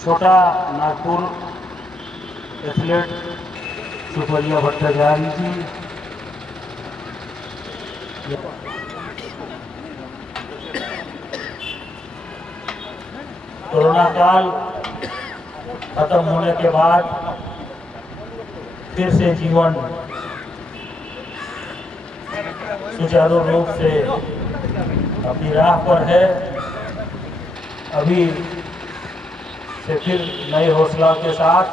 छोटा नागपुर एथलीट सुपरिया भट्टाचार्य जी, कोरोना काल खत्म होने के बाद फिर से जीवन सुचारू रूप से अपनी राह पर है। अभी से फिर नए हौसला के साथ,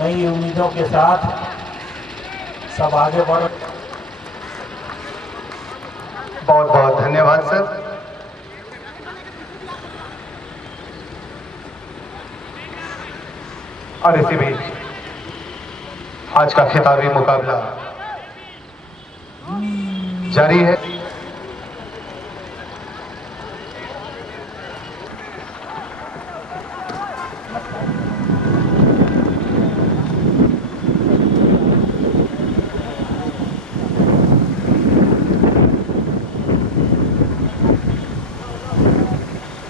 नई उम्मीदों के साथ सब आगे बढ़। बहुत बहुत धन्यवाद सर। और इसी बीच आज का खिताबी मुकाबला जारी है।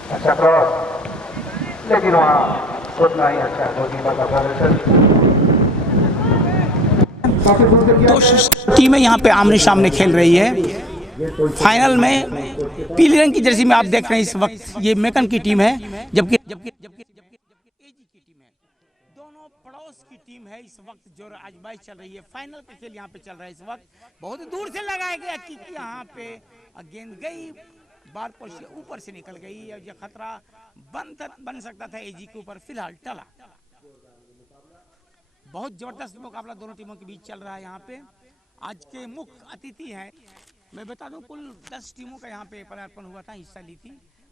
अच्छा क्रॉस, लेकिन वहाँ उतना ही अच्छा गोलकीपर का प्रदर्शन। तो टीमें यहाँ पे आमने सामने खेल रही है। फाइनल में पीले रंग की जर्सी में आप देख रहे हैं इस वक्त ये मेकन की टीम है, जबकि एजी की टीम है। दोनों पड़ोस की टीम है। इस वक्त जो आजमाइश चल रही है, फाइनल का खेल यहाँ पे चल रहा है। इस वक्त बहुत दूर से लगाया गया कि यहाँ पे गेंद गई, बार पर से ऊपर से निकल गई और ये खतरा बन सकता था एजी के ऊपर, फिलहाल टला। बहुत जबरदस्त मुकाबला दोनों टीमों के बीच चल रहा है। यहाँ पे आज के मुख्य अतिथि हैं, मैं बता दूं कुल 10 टीमों का यहाँ पे पदार्पण हुआ था, हिस्सा ली थी।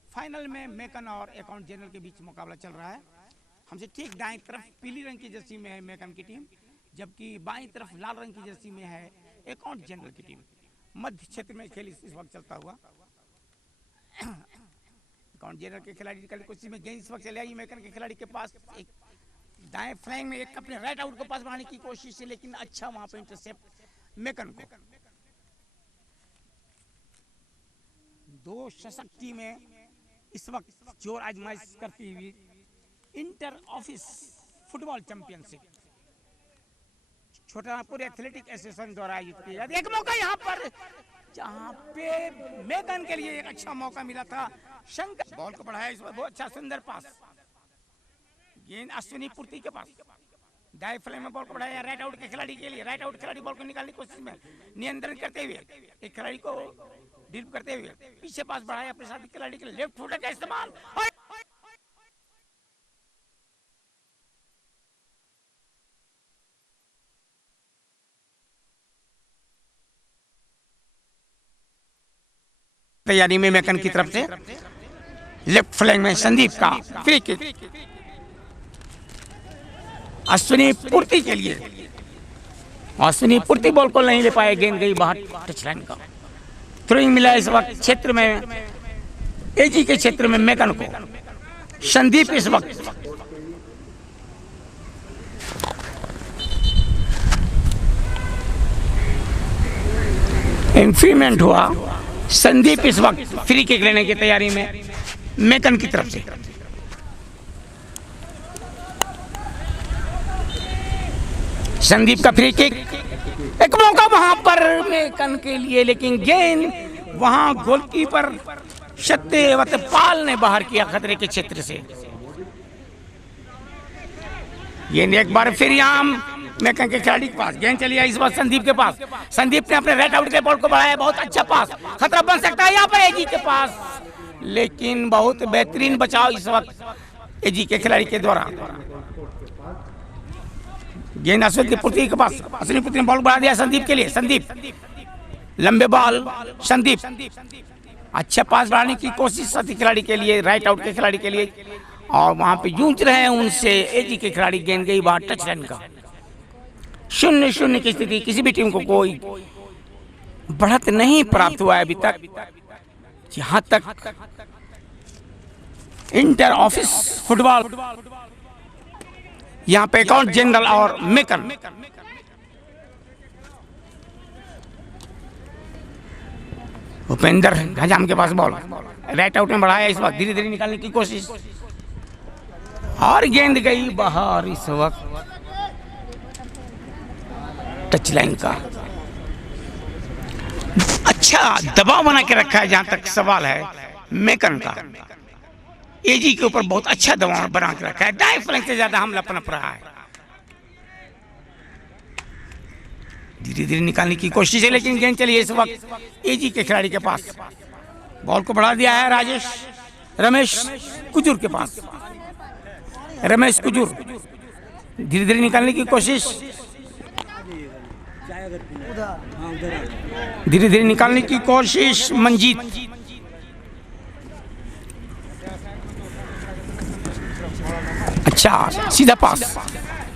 फाइनल में मेकन और अकाउंट जनरल के बीच मुकाबला चल रहा है। हमसे ठीक दाएं तरफ पीली रंग की जर्सी में है मेकन की टीम, जबकि बाईं तरफ लाल रंग की जर्सी में है अकाउंट जनरल की टीम। मध्य क्षेत्र में खेल इस वक्त चलता हुआ। अकाउंट जनरल के खिलाड़ी की कोशिश में गेंद इस वक्त चले आई मेकन के खिलाड़ी के पास। एक दाएं फ्लैंग में एक अपने राइट आउट को पास बढ़ाने की कोशिश है, लेकिन अच्छा वहां पर इंटरसेप्ट मेकन को। दो सशक्त टीमें इस वक्त जोर आजमाइश करती हुई inter office football championship Chotanagpur athletic association द्वारा आयोजित किया जाता है। एक मौका यहाँ पर जहाँ पे मेकन के लिए एक अच्छा मौका मिला था। शंकर बॉल को बढ़ाया, इस बहुत अच्छा सुंदर पास, गेंद अश्विनी पूर्ति के पास। दाएं फ्लैंग में बॉल को बढ़ाया राइट आउट के खिलाड़ी के लिए। राइट आउट खिलाड़ी बॉल को निकालने की कोशिश में नियंत्रण करते हुए एक खिलाड़ी को डील करते हुए पीछे पास बढ़ाया अपने साथी खिलाड़ी के लिए। लेफ्ट फुट का इस्तेमाल, तैयारी में मेकन की तरफ से लेफ्ट फ्लैंग में संदीप का फ्री किक अश्विनी पूर्ति के लिए। अश्विनी पूर्ति बॉल को नहीं ले पाए, गेंद गई बाहर टच लाइन का। थ्रोइंग मिला इस वक्त क्षेत्र में एजी के क्षेत्र में मेकन को। संदीप इस वक्त इंफ्रीमेंट हुआ। संदीप इस वक्त फ्री किक लेने की तैयारी में मेकन की तरफ से। संदीप का फ्री किक, एक मौका वहां पर मेकन के लिए, लेकिन गेंद वहां गोलकीपर सत्यवतपाल ने बाहर किया खतरे के क्षेत्र से। गेंद एक बार फिर यहाँ मेकन के खिलाड़ी के पास, गेंद चली आई इस बार संदीप के पास। संदीप ने अपने राइट आउट के बॉल को बढ़ाया, बहुत अच्छा पास, खतरा बन सकता है यहाँ पर एजी के पास, लेकिन बहुत बेहतरीन बचाव इस वक्त एजी के खिलाड़ी के द्वारा। गेंद अश्विनी पूर्ति के पास, अश्विनी पूर्ति ने बॉल बढ़ा दिया संदीप के लिए। संदीप लंबे बॉल, संदीप अच्छा पास बढ़ाने की कोशिश साथी खिलाड़ी के लिए, राइट आउट के खिलाड़ी के लिए, और वहां पे जूझ रहे हैं उनसे एजी के खिलाड़ी। गेंद गई बाहर टच लाइन का। 0-0 की स्थिति, किसी भी टीम को कोई बढ़त नहीं प्राप्त हुआ है अभी तक। जहां तक इंटर ऑफिस फुटबॉल, यहाँ पे अकाउंट जनरल और मेकन उपेंद्र हजाम के पास बॉल, राइट आउट में बढ़ाया इस वक्त, धीरे धीरे निकालने की कोशिश और गेंद गई बाहर इस वक्त टच लाइन का। अच्छा दबाव बना के रखा है, जहां तक सवाल है मेकन का, एजी के ऊपर बहुत अच्छा दबाव बना के रखा है, दाएं फ्लैंक से ज्यादा हमला पनप रहा है, धीरे धीरे निकालने की कोशिश है लेकिन गेंद चली है इस वक्त एजी के खिलाड़ी के पास। बॉल को बढ़ा दिया है रमेश कुजूर के पास, रमेश कुजूर धीरे धीरे निकालने की कोशिश, धीरे धीरे निकालने की कोशिश मंजीत, अच्छा सीधा पास,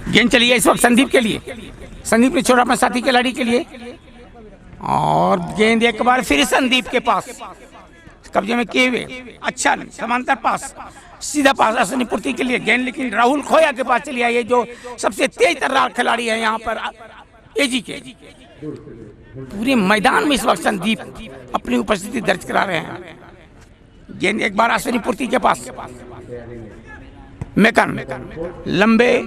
गेंद चली है इस वक्त संदीप के लिए, संदीप ने छोड़ा अपने साथी खिलाड़ी के लिए और गेंद एक बार फिर संदीप के पास कब्जे में किए हुए, अच्छा समांतर पास, सीधा पास असनी पूर्ति के लिए गेंद, लेकिन राहुल खोया के पास चली आई है जो सबसे तेज तर्रार खिलाड़ी है यहाँ पर एजी के। पूरे मैदान में इस वक्त संदीप अपनी उपस्थिति दर्ज करा रहे हैं। गेंद एक बार असनी पूर्ति के पास, मेकन लंबे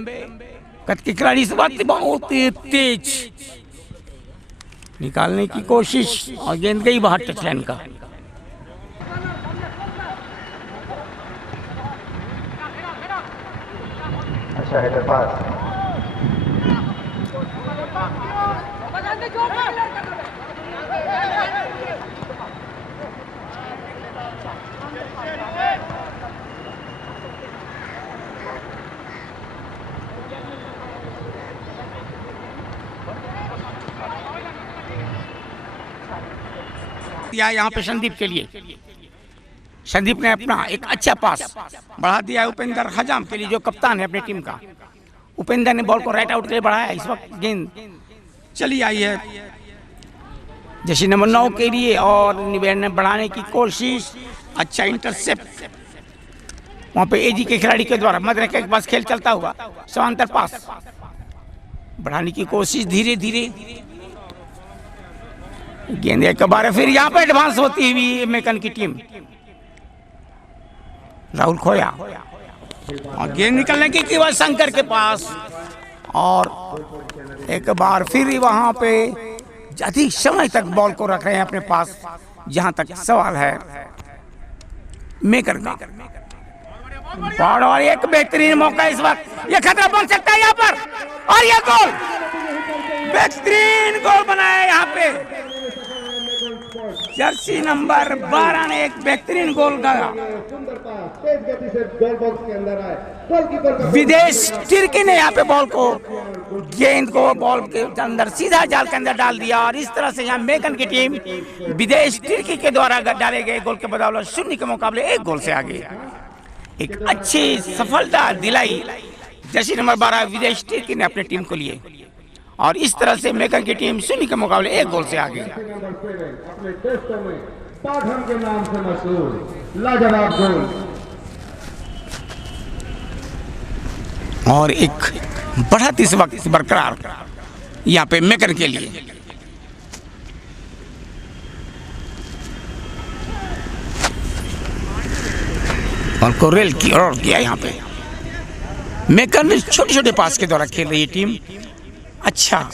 कद के खिलाड़ी इस वक्त बहुत तेज निकालने की कोशिश और गेंद गई बाहर टच लाइन का। अच्छा हेडर पास, यहाँ पे संदीप के लिए, संदीप ने अपना एक अच्छा पास बढ़ा दिया उपेंद्र हजाम के लिए जो कप्तान है अपनी टीम का। उपेंद्र ने बॉल को राइट आउट के लिए बढ़ाया, इस वक्त गेंद चली आई है जैसे नंबर 9 के लिए और निवेद ने बढ़ाने की कोशिश, अच्छा इंटरसेप्ट वहां पे एजी के खिलाड़ी के द्वारा, मदर के पास खेल चलता हुआ समांतर पास बढ़ाने की कोशिश, धीरे धीरे गेंद एक बार फिर यहाँ पे एडवांस होती हुई मेकन की टीम, राहुल खोया और गेंद निकलने की केवल शंकर के पास और एक बार फिर वहां पे अधिक समय तक बॉल को रख रहे हैं अपने पास, जहां तक सवाल है मेकर का। और एक बेहतरीन मौका इस वक्त, ये खतरा बन सकता है यहाँ पर और ये गोल, बेहतरीन गोल बनाया यहाँ पे, जर्सी नंबर 12 ने एक बेहतरीन गोल गाया, विदेश तिर्की ने यहाँ पे बॉल को, गेंद को बॉल के अंदर सीधा जाल के अंदर डाल दिया और इस तरह से यहाँ मेकन की टीम विदेश तिर्की के द्वारा डाले गए गोल के बदौलत 0 के मुकाबले 1 गोल से आगे। एक अच्छी सफलता दिलाई जर्सी नंबर 12 विदेश तिर्की ने अपनी टीम को लिए और इस तरह से मेकन की टीम 0 के मुकाबले 1 गोल से आगे। के नाम से मशहूर लाजवाब गोल और एक बढ़त इस वक्त बरकरार यहाँ पे मेकन के लिए। और को रेल की और किया यहाँ पे मेकन छोटे छोटे पास के द्वारा खेल रही है टीम, अच्छा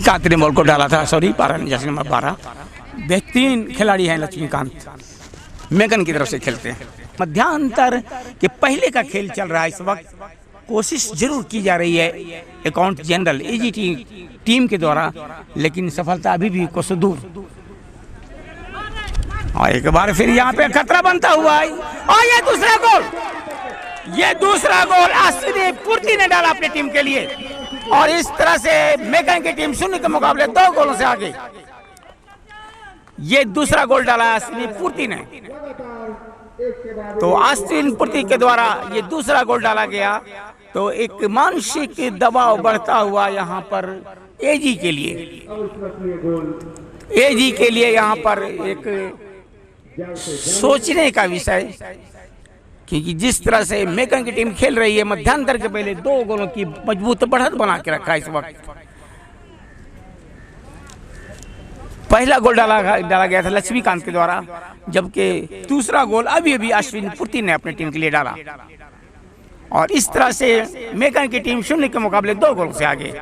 कांत ने बॉल को डाला था, सॉरी जर्सी नंबर 12 बेहतरीन खिलाड़ी हैं लक्ष्मीकांत, मेकन की तरफ से खेलते हैं। मध्यांतर के पहले का खेल चल रहा है इस वक्त, कोशिश जरूर की जा रही है अकाउंट जनरल एजीटी टीम के द्वारा, लेकिन सफलता अभी भी को सुदूर। और एक बार फिर यहाँ पे खतरा बनता हुआ है और ये दूसरा गोल अश्विनी पूर्ति ने डाला अपनी टीम के लिए और इस तरह से मेकन की टीम 0 के मुकाबले 2 गोलों से आगे। ये दूसरा गोल डाला अश्विनी पूर्ति ने, तो अश्विनी पूर्ति के द्वारा ये दूसरा गोल डाला गया, तो एक मानसिक दबाव बढ़ता हुआ यहाँ पर एजी के लिए, एजी के लिए यहाँ पर एक सोचने का विषय, क्योंकि जिस तरह से मेकन की टीम खेल रही है, मध्यांतर के पहले 2 गोलों की मजबूत बढ़त बना के रखा है इस वक्त। पहला गोल डाला गया था लक्ष्मीकांत के द्वारा, जबकि दूसरा गोल अभी अश्विन पूर्ति ने अपनी टीम के लिए डाला, और इस तरह से मेकन की टीम 0 के मुकाबले 2 गोल से आगे।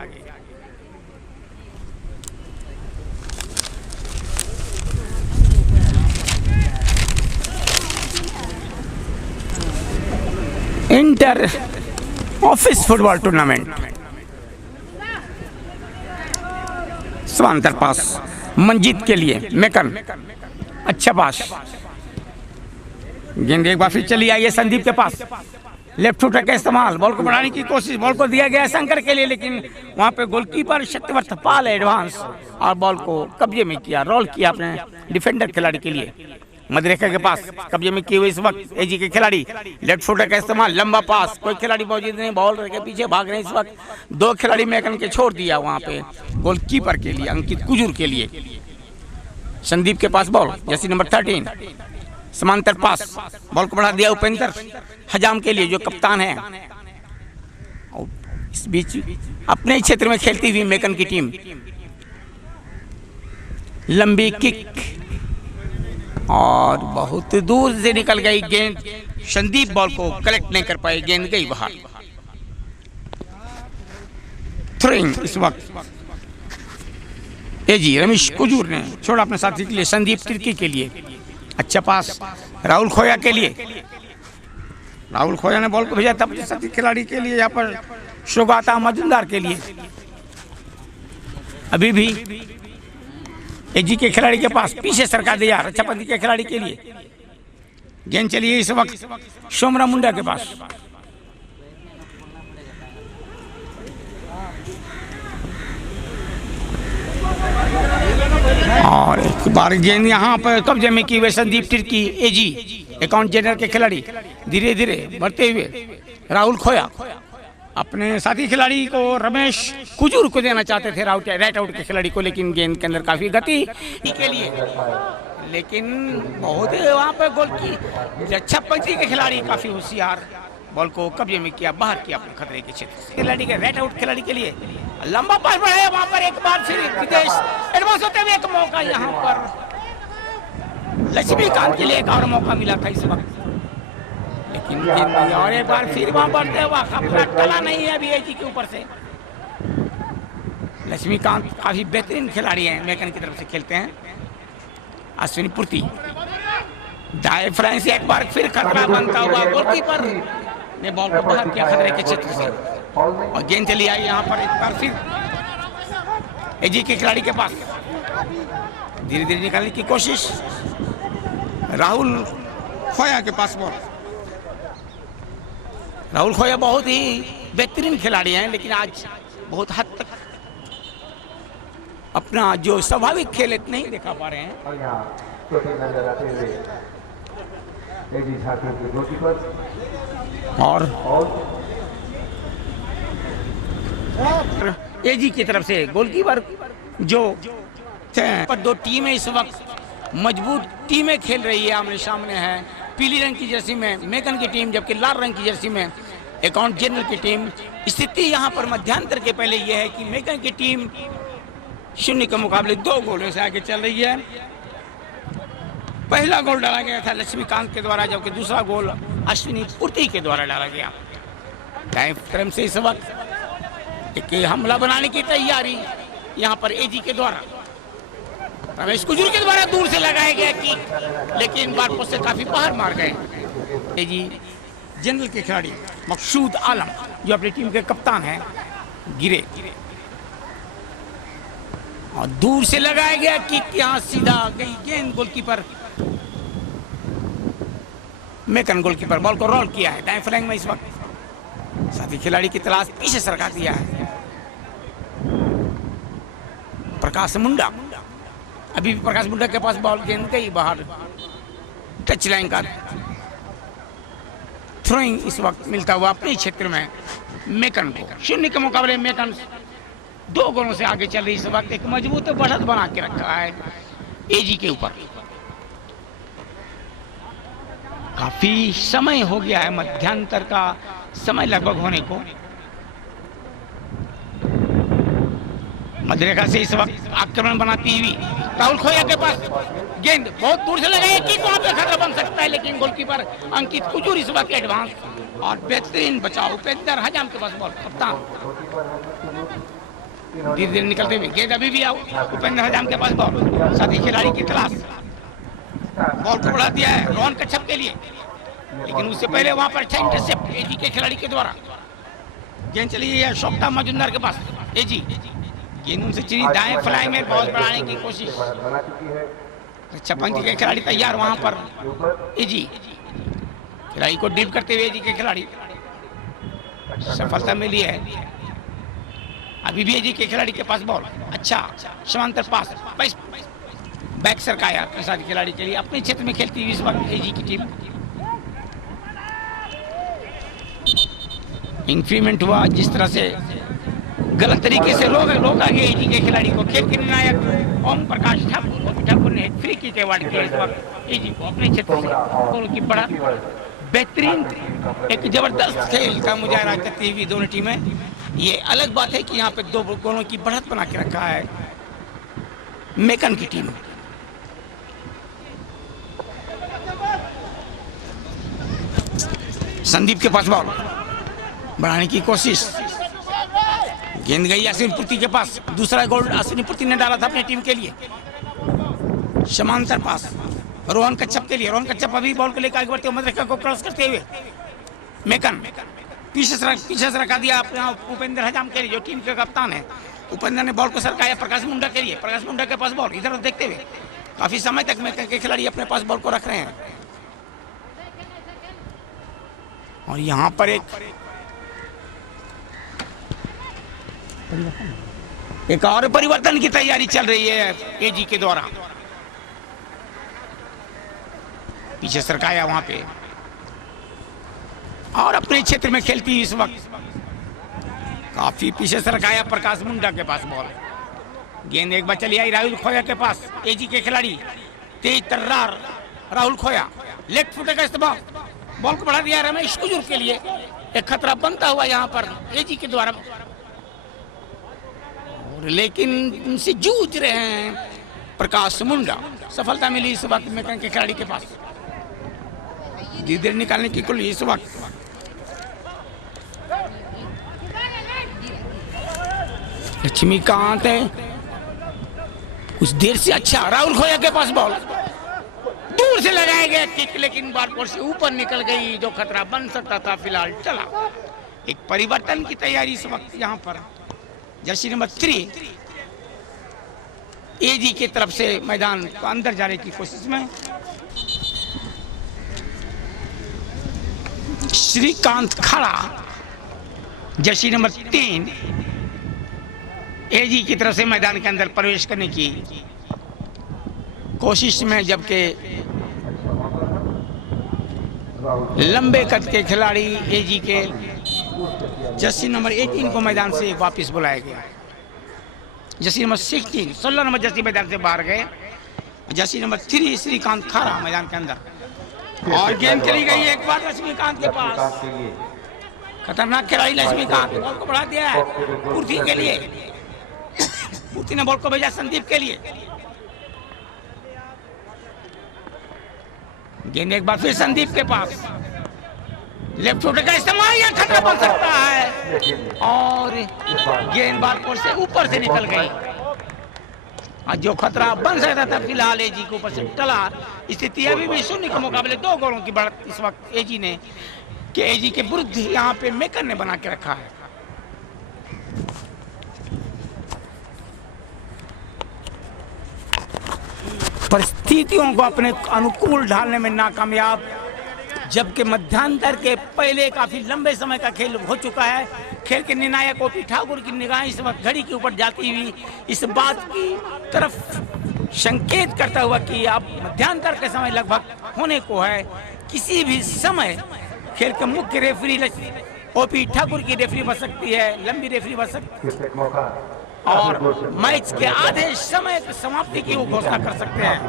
इंटर ऑफिस फुटबॉल टूर्नामेंट, समांतर पास मंजीत के लिए, मेकन अच्छा पास, गेंद एक बार फिर चली आई है संदीप के पास, लेफ्ट फुट का इस्तेमाल, बॉल को बढ़ाने की कोशिश, बॉल को दिया गया शंकर के लिए, लेकिन वहां पे गोलकीपर शक्तिवर्थ पाल एडवांस और बॉल को कब्जे में किया, रोल किया अपने डिफेंडर खिलाड़ी के लिए। मधुरेखा के पास कब्जे में किए हुए इस वक्त एजी के खिलाड़ी, लेफ्ट फुट का इस्तेमाल, लंबा पास, कोई खिलाड़ी मौजूद नहीं, बॉल के पीछे भाग रहे हैं इस वक्त, 2 खिलाड़ी मेकन के छोड़ दिया वहां पे गोलकीपर के लिए, अंकित कुजूर के लिए। संदीप के पास बॉल, जैसी नंबर 13, समांतर पास, बॉल को बढ़ा दिया उपेंद्र हजाम के लिए जो कप्तान है। और इस बीच अपने क्षेत्र में खेलती हुई मेकन की टीम, लंबी किक और बहुत दूर से निकल गई गेंद, संदीप बॉल को कलेक्ट नहीं कर पाए, गेंद गई बाहर। थ्रोइंग इस वक्त एजी रमेश कुजूर ने छोड़ा अपने साथी के लिए, संदीप तिर्की के लिए, अच्छा पास राहुल खोया के लिए, राहुल खोया ने बॉल को भेजा था अपने साथी खिलाड़ी के लिए, यहाँ पर शुगाता मजुमदार के लिए। अभी भी एजी के खिलाड़ी के पास पीछे सरका दिया रक्षापति के खिलाड़ी के लिए, गेंद चलिए इस वक्त सोमरा मुंडा के पास, और एक बार गेंद यहाँ पर कब्जे में की हुए संदीप तिर्की, एजी अकाउंट जनरल के खिलाड़ी, धीरे धीरे बढ़ते हुए राहुल खोया अपने साथी खिलाड़ी को रमेश कुजूर को देना चाहते थे राइट आउट के खिलाड़ी को, लेकिन गेंद के अंदर काफी गति के लिए, लेकिन बहुत वहाँ पर गोल की रक्षापति के खिलाड़ी काफी होशियार, बॉल को कब्जे में किया, बाहर किया अपने खतरे के क्षेत्र खिलाड़ी के, राइट आउट खिलाड़ी के लिए लंबा पास बढ़ाया, वहां पर एक बार फिर विदेश एडवांस होते हुए एक मौका यहाँ पर लक्ष्मीकांत के लिए एक और मौका मिला था इस वक्त, लेकिन और एक बार फिर वहां बढ़ते हुआ पूरा टला नहीं है अभी एजी के ऊपर से। लक्ष्मीकांत काफी बेहतरीन खिलाड़ी हैं, मेकन की तरफ से खेलते हैं। अश्विनी पूर्ति दाएं फ्लैंक से एक बार फिर खतरा बनता हुआ, गोलकीपर ने बॉल को बाहर किया खतरे के क्षेत्र से, और गेंद चली आई यहाँ पर एक बार फिर एजी के खिलाड़ी के पास, धीरे धीरे निकालने की कोशिश, राहुल खोया के पास बॉल। राहुल खोया बहुत ही बेहतरीन खिलाड़ी हैं, लेकिन आज बहुत हद तक अपना जो स्वाभाविक खेल नहीं दिखा पा रहे हैं। और यहाँ छोटे नजर आते हुए एजी झारखंड के गोलकीपर और एजी की तरफ से गोलकीपर जो पर 2 टीमें इस वक्त मजबूत टीमें खेल रही है, आमने सामने है। पीली रंग की जर्सी में मेकन की टीम, जबकि लाल रंग की जर्सी में अकाउंट जनरल की टीम। स्थिति यहाँ पर मध्यांतर के पहले यह है कि मेकन की टीम 0 के मुकाबले 2 गोलों से आगे चल रही है। पहला गोल डाला गया था लक्ष्मीकांत के द्वारा, जबकि दूसरा गोल अश्विनी पूर्ति के द्वारा डाला गया। टाइम से इस वक्त एक हमला बनाने की तैयारी यहाँ पर एजी के द्वारा, रमेश कुजूर के द्वारा दूर से लगाया गया कि, लेकिन बार पोस्ट से काफी बाहर मार गए एजी जनरल के खिलाड़ी मकसूद आलम, जो अपनी टीम के कप्तान हैं, गिरे और दूर से लगाया गया कि यहाँ सीधा गई गेंद, गोलकीपर मेकन गोलकीपर बॉल को रोल किया है दाएं फ्लैंक में। इस वक्त साथी खिलाड़ी की तलाश पीछे सरका दिया है प्रकाश मुंडा। अभी भी प्रकाश मुंडा के पास बॉल, गेंद गई बाहर, टच लाइन का थ्रोइंग इस वक्त मिलता हुआ अपने क्षेत्र में मेकन को। 0 के मुकाबले मेकन 2 गोलों से आगे चल रही इस वक्त, एक मजबूत बढ़त बना के रखा है एजी के ऊपर। काफी समय हो गया है, मध्यांतर का समय लगभग होने को। मध्यरेखा से इस वक्त आक्रमण बनाती हुई राहुल खोया के पास गेंद बहुत दूर से लगाई, कि वहां पे खतरा बन सकता है, लेकिन गोलकीपर अंकित कुजूर इस वक्त एडवांस और बेहतरीन बचाव। उपेंद्र हजाम के पास बॉल, कप्तान धीरे धीरे निकलते हुए गेंद अभी भी आओ, उपेंद्र हजाम के पास बॉल, साथी खिलाड़ी की तलाश, बॉल को बढ़ा दिया है रोहन कच्छप के लिए, लेकिन उससे पहले वहां पर अच्छा इंटरसेप्ट एजी के खिलाड़ी के द्वारा। गेंद चली है शोभता मजुमदार के पास, एजी गेंद उनसे चिरी दाएं फ्लाई में बॉल बढ़ाने की कोशिश। अच्छा पंक्ति के खिलाड़ी तैयार वहां पर, एजी खिलाड़ी को डीप करते हुए एजी के खिलाड़ी सफलता मिली है। अभी भी एजी के खिलाड़ी के पास बॉल, अच्छा समांतर पास, बैक सरकाया प्रसाद खिलाड़ी के लिए, अपने क्षेत्र में खेलती हुई इस वक्त एजी की टीम। इंक्रीमेंट हुआ जिस तरह से गलत तरीके से लोग आगे एजी के खिलाड़ी को, खेल के निर्णायक ओम प्रकाश ठाकुर ने फ्री किक अवार्ड किया इस वक्त एजी को अपने क्षेत्र से। गोल की बड़ा बेहतरीन एक जबरदस्त खेल का मुजाहरा करती हुई दोनों टीमें। ये अलग बात है कि यहाँ पे 2 गोलों की बढ़त बना के रखा है मेकन की टीम। संदीप के पास बॉल बढ़ाने की कोशिश, गेंद गई अश्विनी के पास, दूसरा गोल अश्विनी ने डाला था अपनी टीम के लिए। समांतर पास रोहन कच्छप के लिए, रोहन कच्छप अभी बॉल को लेकर आगे बढ़ते हुए मध्यरेखा को क्रॉस करते हुए मेकन पीछे से रखा दिया अपना उपेंद्र हजाम के लिए जो टीम के कप्तान है। उपेंद्र ने बॉल को सरकाया प्रकाश मुंडा के लिए, प्रकाश मुंडा के पास बॉल, इधर देखते हुए काफी समय तक मेकन के खिलाड़ी अपने पास बॉल को रख रहे हैं। और यहाँ पर एक और परिवर्तन की तैयारी चल रही है एजी के द्वारा। पीछे सरकाया वहां पे और अपने क्षेत्र में खेलती इस वक्त काफी पीछे सरकाया प्रकाश मुंडा के पास बॉल, गेंद एक बार चली आई राहुल खोया के पास, एजी के खिलाड़ी तेज तर्रार राहुल खोया लेफ्ट फुट का इस्तेमाल, बॉल को बढ़ा दिया रमेश कुजूर के लिए। एक खतरा बनता हुआ यहाँ पर एजी के द्वारा, लेकिन उनसे जूझ रहे हैं प्रकाश मुंडा। सफलता मिली इस वक्त मेकन के खिलाड़ी के पास, धीरे धीरे निकालने की कुल इस वक्त लक्ष्मीकांत है कुछ देर से। अच्छा राहुल खोया के पास बॉल, दूर से लगाया गया किक, लेकिन बारकोड से ऊपर निकल गई, जो खतरा बन सकता था फिलहाल चला। एक परिवर्तन की तैयारी इस वक्त यहाँ पर जर्सी नंबर 3 एजी की तरफ से मैदान को अंदर जाने की कोशिश में। श्रीकांत खड़ा जर्सी नंबर 3 एजी की तरफ से मैदान के अंदर प्रवेश करने की कोशिश में, जबकि लंबे कद के खिलाड़ी एजी के जर्सी नंबर 18 को मैदान से वापस बुलाया गया। जर्सी नंबर 16 नंबर जर्सी मैदान से बाहर गए। जर्सी नंबर 3 श्रीकांत खारा मैदान के अंदर, और गेंद चली गई एक बार लक्ष्मीकांत के पास। खतरनाक खिलाड़ी लक्ष्मीकांत बॉल को बढ़ा दिया है पूर्ति के लिए, पूर्ति ने बॉल को भेजा संदीप के लिए। गेंद एक बार फिर संदीप के पास, लेफ्ट फुट का इस्तेमाल, यह खतरा बन सकता है, और गेंद बारकोड से ऊपर से निकल गई। और जो खतरा बन सकता था फिलहाल एजी के ऊपर से टला। स्थिति अभी भी 0 के मुकाबले 2 गोलों की बढ़त इस वक्त एजी ने कि एजी के विरुद्ध यहाँ पे मेकन ने बना के रखा है। परिस्थितियों को अपने अनुकूल ढालने में नाकामयाब, जबकि मध्यांतर के पहले काफी लंबे समय का खेल हो चुका है। खेल के निर्णायक ओपी ठाकुर की निगाह इस वक्त घड़ी के ऊपर जाती हुई इस बात की तरफ संकेत करता हुआ कि अब मध्यांतर के समय लगभग होने को है। किसी भी समय खेल के मुख्य रेफरी ओपी ठाकुर की रेफरी बन सकती है, लंबी रेफरी बन सकती है। और मैच के आधे समय की समाप्ति की वो घोषणा कर सकते हैं।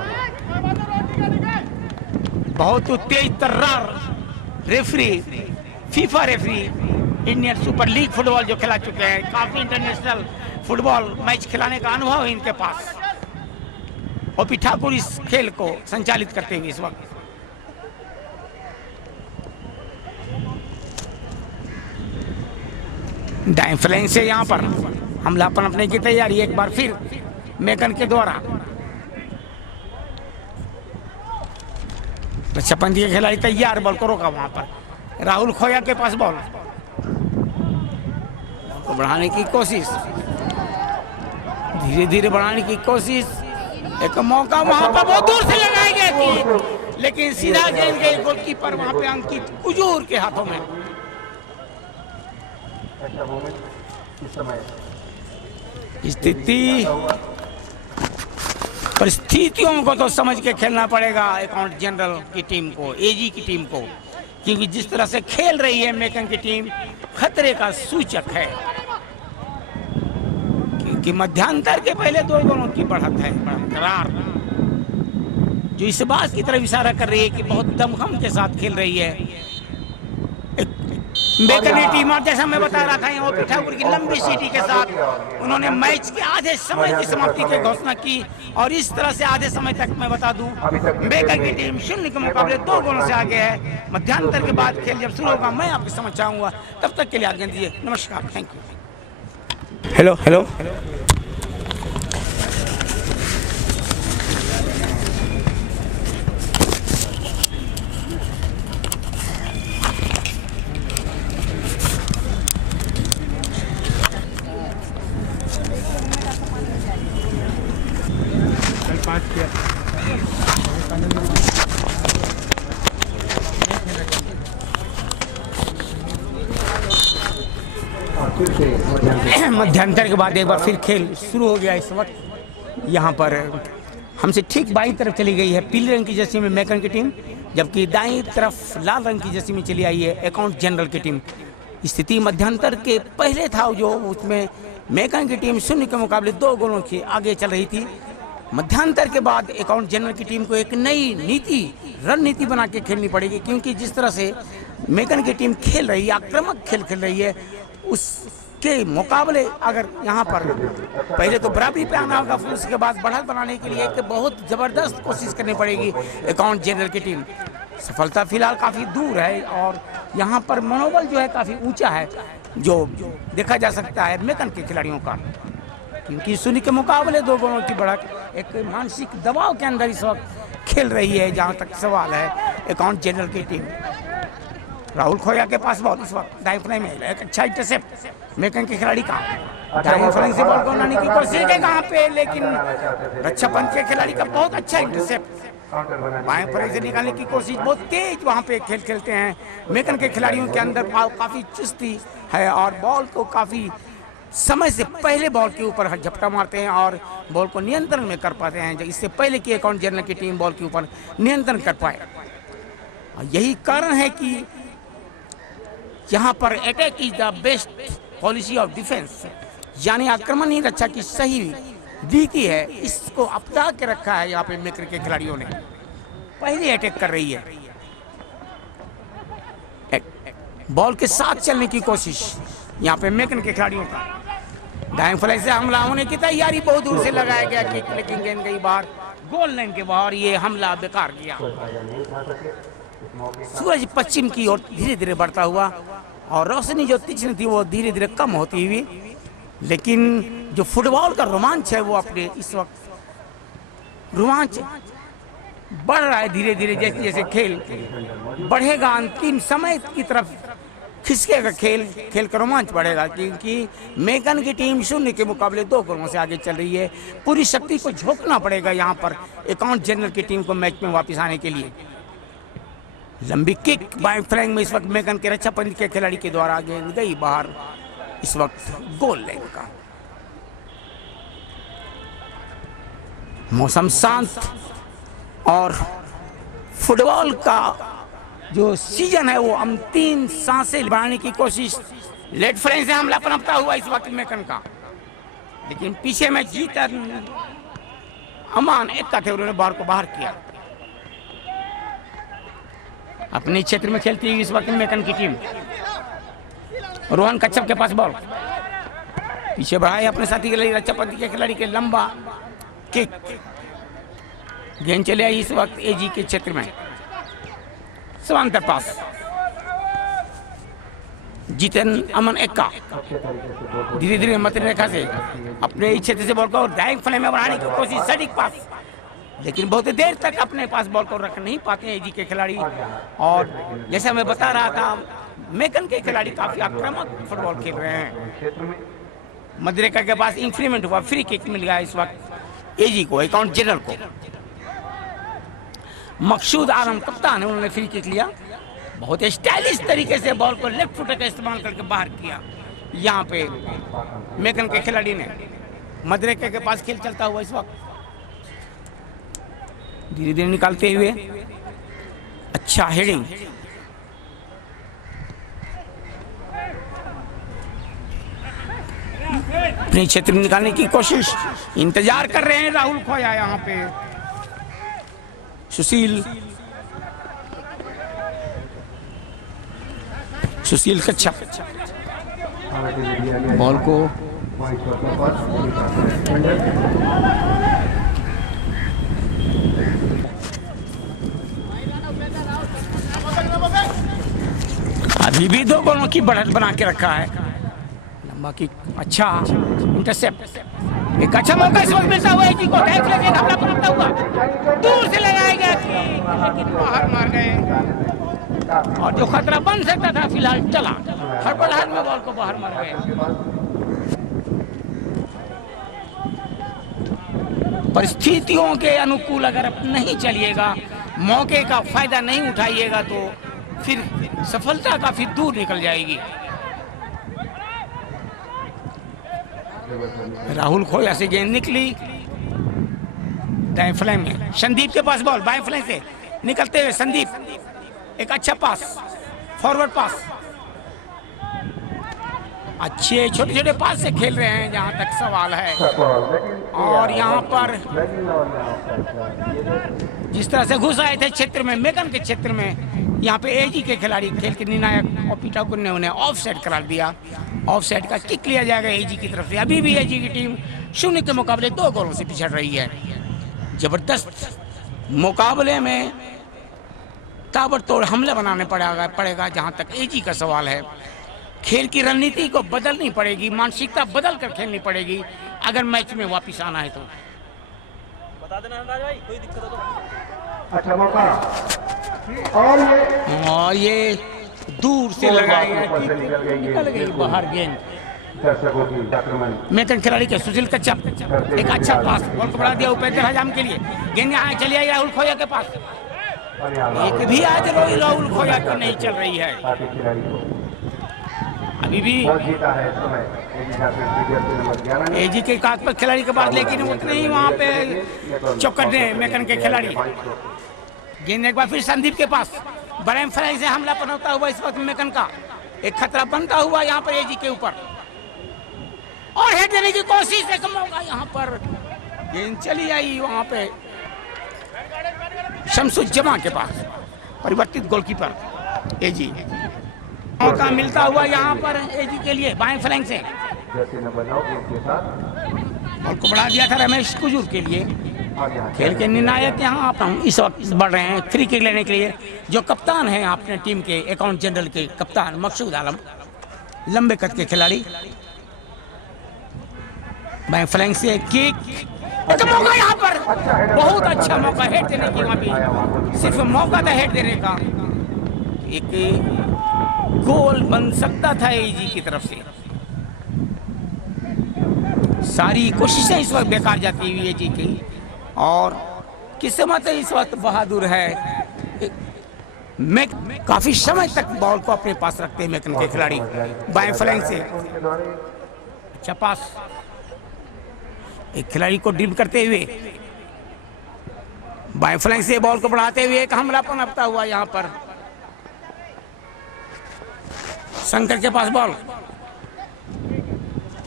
बहुत तेज तर्रार referee, FIFA referee, Indian super league football जो खिला चुके हैं, काफी इंटरनेशनल फुटबॉल मैच खिलाने का अनुभव है इनके पास। ओपी ठाकुर इस खेल को संचालित करते हुए इस वक्त। दाएं फ्लैंक से यहाँ पर हमला पनपने की तैयारी एक बार फिर मेकन के द्वारा। रक्षापंथी के खिलाड़ी तैयार, बॉल को रोका वहां पर। राहुल खोया के पास बॉल को बढ़ाने की कोशिश, धीरे धीरे बढ़ाने की कोशिश। एक मौका वहां पर बहुत दूर से लगाई गई थी, लेकिन सीधा गेंद गई गोलकीपर वहां पे अंकित कुजूर के हाथों में। स्थिति परिस्थितियों को तो समझ के खेलना पड़ेगा अकाउंट जनरल की टीम को, एजी की टीम को, क्योंकि जिस तरह से खेल रही है मेकन की टीम खतरे का सूचक है। क्योंकि मध्यांतर के पहले 2 गोलों की बढ़त है बरकरार, जो इस बात की तरफ इशारा कर रही है कि बहुत दमखम के साथ खेल रही है मेकन की टीम। और जैसा मैं बता रहा था, ओपी ठाकुर की लंबी सीटी के साथ उन्होंने मैच के आधे समय की समाप्ति की घोषणा की। और इस तरह से आधे समय तक मैं बता दूं, मेकन की टीम 0 के मुकाबले 2 गोलों से आगे है। मध्यांतर के बाद खेल जब शुरू होगा मैं आपके समझ आऊंगा, तब तक के लिए आज्ञा दीजिए। नमस्कार, थैंक यू। हेलो हेलो मध्यांतर के बाद एक बार फिर खेल शुरू हो गया। इस वक्त यहाँ पर हमसे ठीक बाईं तरफ चली गई है पीले रंग की जर्सी में मेकन की टीम, जबकि दाईं तरफ लाल रंग की जर्सी में चली आई है अकाउंट जनरल की टीम। स्थिति मध्यांतर के पहले था जो उसमें मेकन की टीम 0 के मुकाबले 2 गोलों की आगे चल रही थी। मध्यांतर के बाद अकाउंट जनरल की टीम को एक नई नीति, रणनीति बना के खेलनी पड़ेगी, क्योंकि जिस तरह से मेकन की टीम खेल रही है, आक्रामक खेल खेल रही है, उसके मुकाबले अगर यहाँ पर पहले तो बराबरी पे आना होगा, फिर उसके बाद बढ़त बनाने के लिए एक बहुत ज़बरदस्त कोशिश करनी पड़ेगी अकाउंट जनरल की टीम। सफलता फिलहाल काफ़ी दूर है और यहाँ पर मनोबल जो है काफ़ी ऊंचा है, जो देखा जा सकता है मेकन के खिलाड़ियों का, क्योंकि 0 के मुकाबले 2 गोलों की बढ़त एक मानसिक दबाव के अंदर इस वक्त खेल रही है। जहाँ तक सवाल है अकाउंट जनरल की टीम। राहुल खोया के पास बॉल इस वक्त दाएं फ्लैंक में, एक अच्छा इंटरसेप्ट मेकन के खिलाड़ी का, दाएं फ्लैंक से बॉल को लाने की कोशिश है कहाँ पे, लेकिन रक्षापंथ के खिलाड़ी का बहुत अच्छा इंटरसेप्ट। बाएं फ्लैंक से निकालने की कोशिश, बहुत तेज वहाँ पे खेल खेलते हैं मेकन के खिलाड़ियों के अंदर, काफ़ी चुस्ती है और बॉल को काफ़ी समय से पहले बॉल के ऊपर झपटा मारते हैं और बॉल को नियंत्रण में कर पाते हैं, इससे पहले कि अकाउंट जनरल की टीम बॉल के ऊपर नियंत्रण कर पाए। यही कारण है कि यहाँ पर attack is the best policy of defence, यानी आक्रमण ही रक्षा की सही नीति है। इसको अपना के रखा है यहाँ पे मेकन के खिलाड़ियों ने। पहले अटैक कर रही है, बॉल के साथ चलने की कोशिश यहाँ पे मेकन के खिलाड़ियों का। दाएं फ्लैंक से हमला होने की तैयारी, बहुत दूर से लगाया गया किक, लेकिन गेंद गई बाहर गोल लाइन के बाहर। ये हमला बेकार गया। सूरज पश्चिम की ओर धीरे धीरे बढ़ता हुआ और रोशनी जो तीक्ष्ण थी वो धीरे धीरे कम होती हुई, लेकिन जो फुटबॉल का रोमांच है वो अपने इस वक्त रोमांच बढ़ रहा है धीरे धीरे। जैसे जैसे खेल बढ़ेगा, अंतिम समय की तरफ खिसकेगा खेल, खेल का रोमांच बढ़ेगा, क्योंकि मेकन की टीम 0 के मुकाबले 2 गोलों से आगे चल रही है। पूरी शक्ति को झोंकना पड़ेगा यहाँ पर अकाउंट जनरल की टीम को मैच में वापस आने के लिए। लंबी किक बाएं फ्लैंक में इस वक्त मेकन के रक्षापंथ के खिलाड़ी के द्वारा गेंद गई बाहर, इस वक्त गोल लाइन का। मौसम शांत और फुटबॉल का जो सीजन है वो अंतिम सांसें बढ़ाने की कोशिश। लेट फ्लैंक से हमला पनपता हुआ इस वक्त मेकन का। लेकिन पीछे में जीतन अमान एक थे, उन्होंने बॉल को बाहर किया। अपने क्षेत्र में खेलती हुई इस वक्त मेकन की टीम। रोहन कच्छप के पास बॉल पीछे बढ़ाए अपने साथी के लिए, रक्षापति के खिलाड़ी के लंबा किक, गेंद चले आई इस वक्त एजी के क्षेत्र में। समांतर पास जीतन अमन एक्का धीरे धीरे मध्य रेखा से अपने क्षेत्र से बॉल को डायरेक्ट फ्ले में बढ़ाने की कोशिश, सटीक पास, लेकिन बहुत देर तक अपने पास बॉल को रख नहीं पाते हैं एजी के खिलाड़ी। और जैसा मैं बता रहा था, मेकन के खिलाड़ी काफी आक्रामक फुटबॉल खेल रहे हैं। मध्य रेखा के पास इंक्रीमेंट हुआ, फ्री किक मिल गया इस वक्त एजी को, अकाउंट जनरल को। मकसूद आलम कप्तान है, उन्होंने फ्री किक लिया, बहुत स्टाइलिश तरीके से बॉल को लेफ्ट फुट का इस्तेमाल करके बाहर किया। यहाँ पे मेकन के खिलाड़ी ने मध्य रेखा के पास खेल चलता हुआ इस वक्त धीरे धीरे निकालते हुए अच्छा हेडिंग। अपने क्षेत्र में निकालने की कोशिश, इंतजार कर रहे हैं राहुल खोया। यहाँ पे सुशील कच्छप बॉल को अभी भी 2 गोलों की बढ़त बना के रखा है। लंबा की अच्छा इंटरसेप्ट, एक अच्छा मौका इस वक्त मिलता हुआ है जी को, हमला पकड़ता हुआ दूर से लगाया गया लेकिन बाहर मार गए। और जो खतरा बन सकता था फिलहाल चला, हड़बड़ाहट में बॉल को बाहर मार गए। परिस्थितियों के अनुकूल अगर आप नहीं चलिएगा, मौके का फायदा नहीं उठाइएगा तो फिर सफलता काफी दूर निकल जाएगी। राहुल खोया से गेंद निकली दाएं फ्लैंक में, संदीप के पास बॉल बाएं फ्लैंक से निकलते हुए संदीप, एक अच्छा पास, फॉरवर्ड पास, अच्छे छोटे छोटे पास से खेल रहे हैं जहां तक सवाल है। और यहां पर जिस तरह से घुस आए थे क्षेत्र में, मेकन के क्षेत्र में, यहाँ पे एजी के खिलाड़ी खेल के निर्णायक और पीटा ने उन्हें ऑफ साइड करार दिया। ऑफ साइड का किक लिया जाएगा एजी की तरफ से। अभी भी एजी की टीम 0 के मुकाबले 2 गोलों से पिछड़ रही है। जबरदस्त मुकाबले में ताबड़तोड़ हमला बनाने पड़ेगा जहां तक एजी का सवाल है। खेल की रणनीति को बदलनी पड़ेगी, मानसिकता बदल कर खेलनी पड़ेगी अगर मैच में वापस आना है तो। बता देना अनुराज भाई, कोई दिक्कत हो तो। अच्छा मौका, और ये दूर से लगाया, निकल गई बाहर गेंद। दर्शकों की आक्रमण, मेकन खिलाड़ी के सुशील कच्छप, एक अच्छा पास, बॉल को बढ़ा दिया उपेंद्र हजाम के लिए। गेंद यहाँ चली आई राहुल खोया के पास। एक भी आज राहुल खोया की नहीं चल रही है, अभी भी एजी के काक पर खिलाड़ी के पास, लेकिन उतने ही वहां पे चौकट ने मेकन के खिलाड़ी। गेंद एक बार फिर संदीप के पास, बड़े फ्लाई से हमला पनपता हुआ इस वक्त मेकन का, एक खतरा बनता हुआ यहाँ पर एजी के ऊपर, और हेड देने की कोशिश से कम होगा। यहाँ पर गेंद चली आई वहां पे शमसुज्जमा के पास, परिवर्तित गोलकीपर एजी। मौका मिलता हुआ यहाँ पर एजी के लिए बाएं फ्लैंक से, बॉल को बढ़ा दिया था रमेश कुजूर के लिए। खेल के निर्णायक यहाँ आप इस वक्त बढ़ रहे हैं फ्री किक लेने के लिए। जो कप्तान हैं अपने टीम के, अकाउंट जनरल के कप्तान मकसूद आलम, लंबे कद के खिलाड़ी। बाएं फ्लैंक से किक, मौका यहाँ पर, बहुत अच्छा मौका हेड देने की, वहां भी सिर्फ मौका था हेड देने का, एक गोल बन सकता था एजी की तरफ से। सारी कोशिशें इस वक्त बेकार जाती हुई एजी की, और किस्मत इस वक्त बहादुर है। मैं काफी समय तक बॉल को अपने पास रखते हैं मेकन के खिलाड़ी। बाएं फ्लैंक से अच्छा पास, एक खिलाड़ी को ड्रिबल करते हुए बाएं फ्लैंक से बॉल को बढ़ाते हुए एक हमला पनपता हुआ यहाँ पर शंकर के पास बॉल,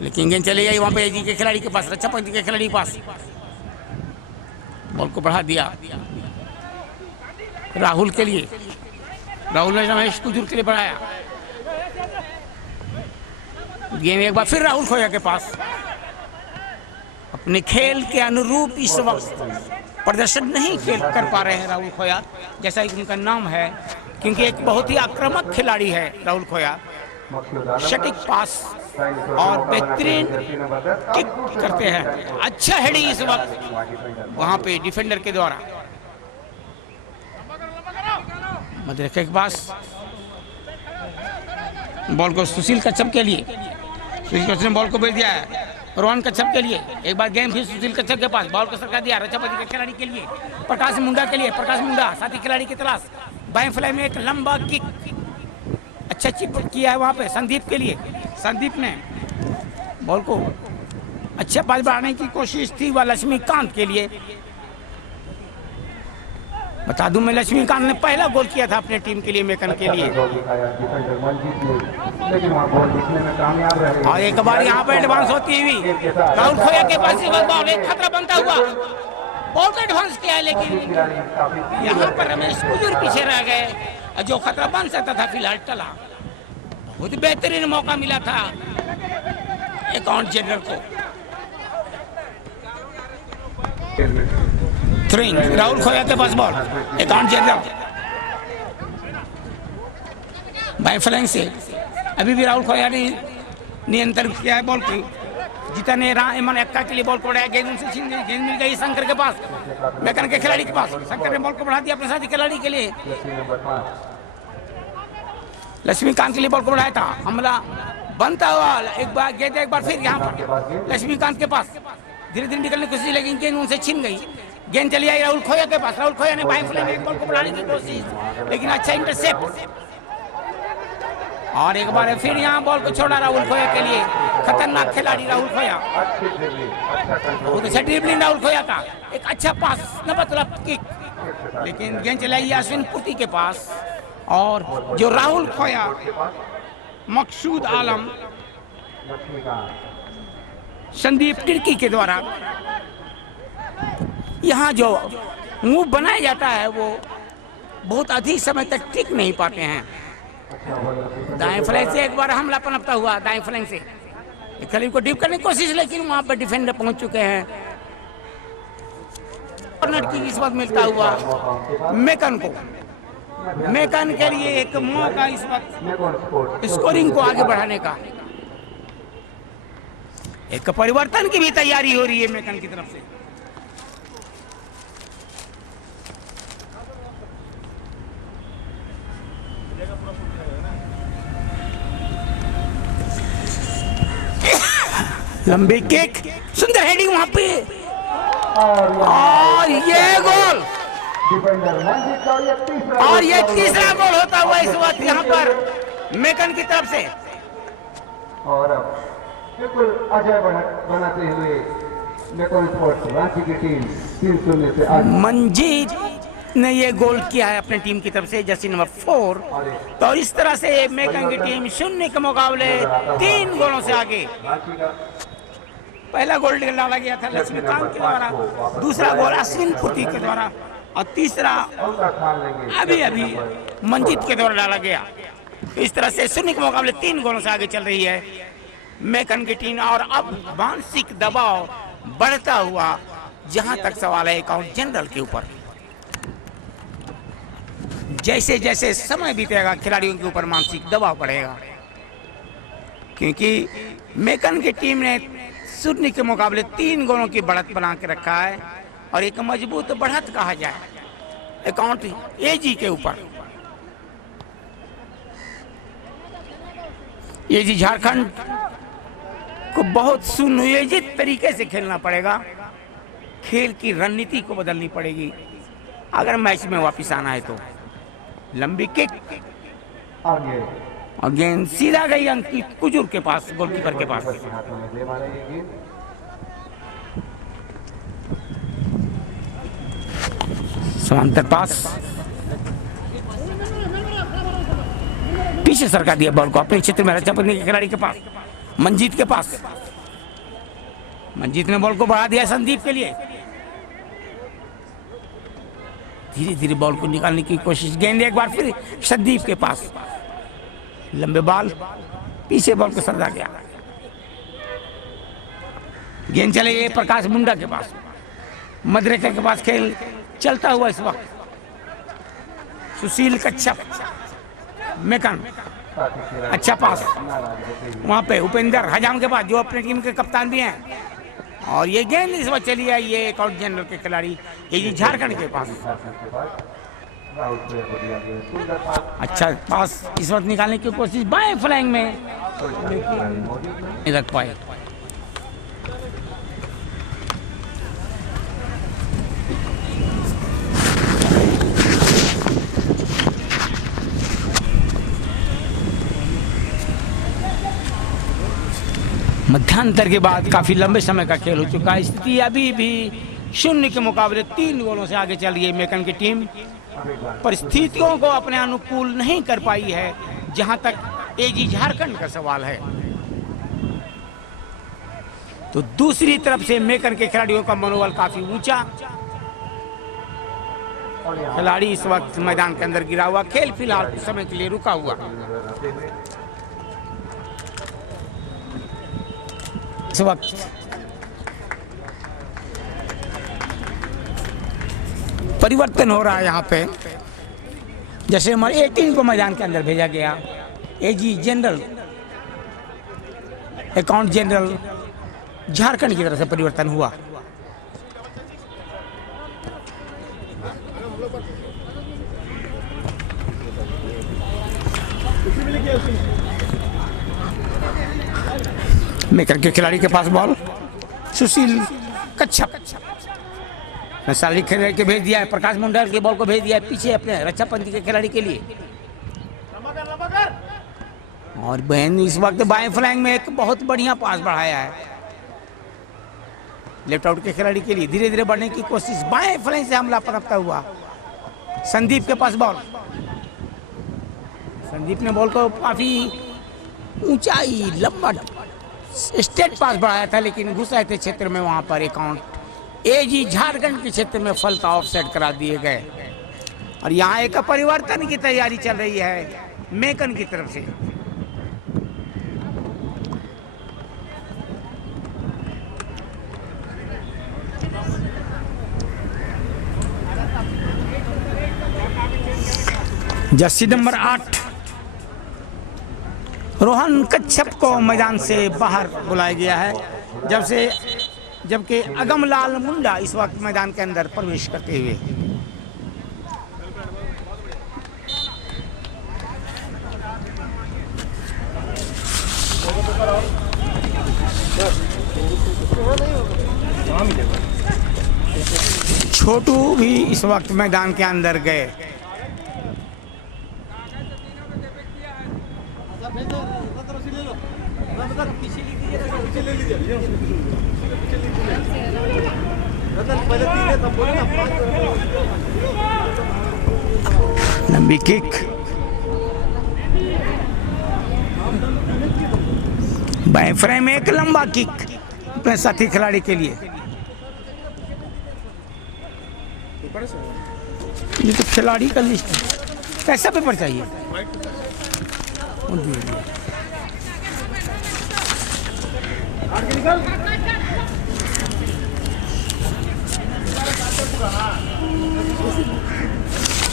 लेकिन गेंद चली गई वहां पे एजी के खिलाड़ी के पास, रक्षापति के खिलाड़ी के पास। बॉल को बढ़ा दिया राहुल के लिए, राहुल ने रमेश कुजूर के लिए बढ़ाया। गेंद एक बार फिर राहुल खोया के पास। अपने खेल के अनुरूप इस वक्त प्रदर्शन नहीं कर पा रहे हैं राहुल खोया, जैसा कि उनका नाम है, क्योंकि एक बहुत ही आक्रामक खिलाड़ी है राहुल खोया। सटीक पास और बेहतरीन किक करते हैं। अच्छा हेडिंग इस वक्त वहां पे डिफेंडर के द्वारा। मदरके के पास बॉल को सुशील कच्छप के लिए, सुशील कच्छप ने बॉल को भेज दिया है रोहन कच्छप के लिए। एक बार गेंद फिर सुशील कच्छप के पास, बॉल को सरका दिया रक्षापति के खिलाड़ी के लिए, प्रकाश मुंडा के लिए। प्रकाश मुंडा साथी खिलाड़ी की तलाश, बाएं फ्लाई में एक लंबा किक अच्छा चिप किया है वहां पे संदीप के लिए। संदीप ने बॉल को अच्छा पास बढ़ाने की कोशिश थी वह लक्ष्मीकांत के लिए। बता दूं मैं, लक्ष्मीकांत ने पहला गोल किया था अपने टीम के लिए, मेकन के लिए। और एक बार यहाँ पर एडवांस होती हुई राहुल खोया के पास बॉल, एक खतरा बनता हुआ बहुत एडवांस किया है, लेकिन यहाँ पर रमेश कुजूर पीछे रह गए। जो खतरा बन सकता था फिलहाल टला। बहुत बेहतरीन मौका मिला था अकाउंट जनरल को। थ्रोइंग राहुल खोया के पास बॉल, अकाउंट जनरल बाई फ्लैंक से अभी भी राहुल खोया ने नियंत्रण किया है बॉल को। जीता ने इमन एक्का के लिए बॉल को बढ़ाया, गेंद उनसे छीन गई, गेंद मिल गई शंकर के पास, मेकन के खिलाड़ी के पास। शंकर ने बॉल को बढ़ा दिया अपने साथी खिलाड़ी के लिए। लक्ष्मीकांत के लिए बॉल को बढ़ाया था, हमला बनता हुआ एक बार गेंद एक बार फिर यहाँ पर लक्ष्मीकांत के पास धीरे धीरे निकलने की कोशिश, लेकिन गेंद उनसे छीन गई। गेंद चली आई राहुल खोया के पास, राहुल खोया ने बाएं फ्लाई में बॉल को बढ़ाने की कोशिश, लेकिन अच्छा इंटरसेप्ट। और एक बार फिर यहाँ बॉल को छोड़ा राहुल खोया के लिए। खतरनाक खिलाड़ी राहुल खोया, बहुत अच्छा ड्रिबलिंग राहुल खोया का, एक अच्छा पास न मतलब किक, लेकिन गेंद चलाई अश्विन पुटी के पास। और जो राहुल खोया मकसूद आलम संदीप तिर्की के द्वारा यहाँ जो मूव बनाया जाता है वो बहुत अधिक समय तक टिक नहीं पाते हैं। दाएं फ्लैंक से एक बार हमला पनपता हुआ, दाएं फ्लैंक से खलीफ को डीप करने की कोशिश, लेकिन वहां पर डिफेंडर पहुंच चुके हैं। कॉर्नर की इस वक्त मिलता हुआ मेकन को, मेकन के लिए एक मौका इस वक्त स्कोरिंग को आगे बढ़ाने का। एक परिवर्तन की भी तैयारी हो रही है मेकन की तरफ से। लंबी किक, सुंदर हेडिंग वहां पे, और ये गोल, और ये तीसरा गोल होता हुआ इस वक्त यहाँ पर मेकन की तरफ से। और बिल्कुल अजय बनाते हुए मेकन स्पोर्ट्स रांची की टीम 3-0 से आगे। मंजीत ने ये गोल किया है अपनी टीम की तरफ से, जर्सी नंबर 4। तो इस तरह से मेकन की टीम 0 के मुकाबले 3 गोलों से आगे। पहला गोल डाला गया था लक्ष्मीकांत के द्वारा, दूसरा गोल अश्विन पुटी के द्वारा, और तीसरा अभी अभी मंजीत के द्वारा डाला गया। इस तरह से 0 के मुकाबले 3 गोलों से आगे चल रही है मेकन की टीम। और अब मानसिक दबाव बढ़ता हुआ जहां तक सवाल है अकाउंट जनरल के ऊपर। जैसे जैसे समय बीतेगा खिलाड़ियों के ऊपर मानसिक दबाव बढ़ेगा, क्योंकि मेकन की टीम ने 0 के मुकाबले 3 गोलों की बढ़त बना के रखा है, और एक मजबूत बढ़त कहा जाए अकाउंट एजी के ऊपर। एजी झारखंड को बहुत सुनियोजित तरीके से खेलना पड़ेगा, खेल की रणनीति को बदलनी पड़ेगी अगर मैच में वापस आना है। तो लंबी किक आगे और गेंद सीधा गई अंकित कुजूर के पास, गोलकीपर के पास। समांतर पास, पीछे सरका दिया बॉल को अपने क्षेत्र में रक्षापति के खिलाड़ी के पास, मंजीत के पास। मंजीत ने बॉल को बढ़ा दिया संदीप के लिए, धीरे धीरे बॉल को निकालने की कोशिश, गेंद एक बार फिर संदीप के पास, लंबे बॉल पीछे बॉल को सरदा गया, गेंद चले गए प्रकाश मुंडा के पास, मदरेका के पास खेल चलता हुआ इस वक्त, सुशील कच्छप, मेकन, अच्छा पास वहां पे उपेंद्र हजाम के पास जो अपनी टीम के कप्तान भी हैं, और ये गेंद इस वक्त चली आई ये अकाउंट जनरल के खिलाड़ी एजी झारखंड के पास, अच्छा पास इस वक्त निकालने की कोशिश बाएं फ्लैंग में, नहीं रख पाए। मध्यांतर के बाद काफी लंबे समय का खेल हो चुका है, स्थिति अभी भी 0 के मुकाबले 3 गोलों से आगे चल रही है मेकन की टीम, परिस्थितियों को अपने अनुकूल नहीं कर पाई है जहां तक एजी झारखंड का सवाल है। तो दूसरी तरफ से मेकन के खिलाड़ियों का मनोबल काफी ऊंचा, खिलाड़ी इस वक्त मैदान के अंदर गिरा हुआ, खेल फिलहाल कुछ समय के लिए रुका हुआ। इस वक्त परिवर्तन हो रहा है यहाँ पे, जैसे हमारे 18 को मैदान के अंदर भेजा गया, एजी जनरल अकाउंट जनरल झारखंड की तरफ से परिवर्तन हुआ। मेकर के खिलाड़ी के पास बॉल, सुशील कच्छप ने शारीरिक खेल के भेज दिया है, प्रकाश मुंडल के बॉल को भेज दिया है पीछे अपने रक्षापंथी के खिलाड़ी के लिए, और बहन इस वक्त बाएं फ्लैंग में एक बहुत बढ़िया पास बढ़ाया है लेफ्ट आउट के खिलाड़ी के लिए, धीरे धीरे बढ़ने की कोशिश, बाएं फ्लैंग से हमला पनपता हुआ, संदीप के पास बॉल, संदीप ने बॉल को काफी ऊंचाई लंबा स्टेट पास बढ़ाया था, लेकिन घुस आए थे क्षेत्र में, वहां पर अकाउंट एजी झारखंड के क्षेत्र में फलता ऑफसेट करा दिए गए, और यहाँ एक परिवर्तन की तैयारी चल रही है मेकन की तरफ से। जर्सी नंबर 8 रोहन कच्छप को मैदान से बाहर बुलाया गया है, जबकि अगमलाल मुंडा इस वक्त मैदान के अंदर प्रवेश करते हुए। छोटू भी इस वक्त मैदान के अंदर गए। लंबी किक, बाएं फ्रेम में एक लंबा किक अपने साथी खिलाड़ी के लिए। ये तो खिलाड़ी का लिस्ट है, कैसा पेपर चाहिए?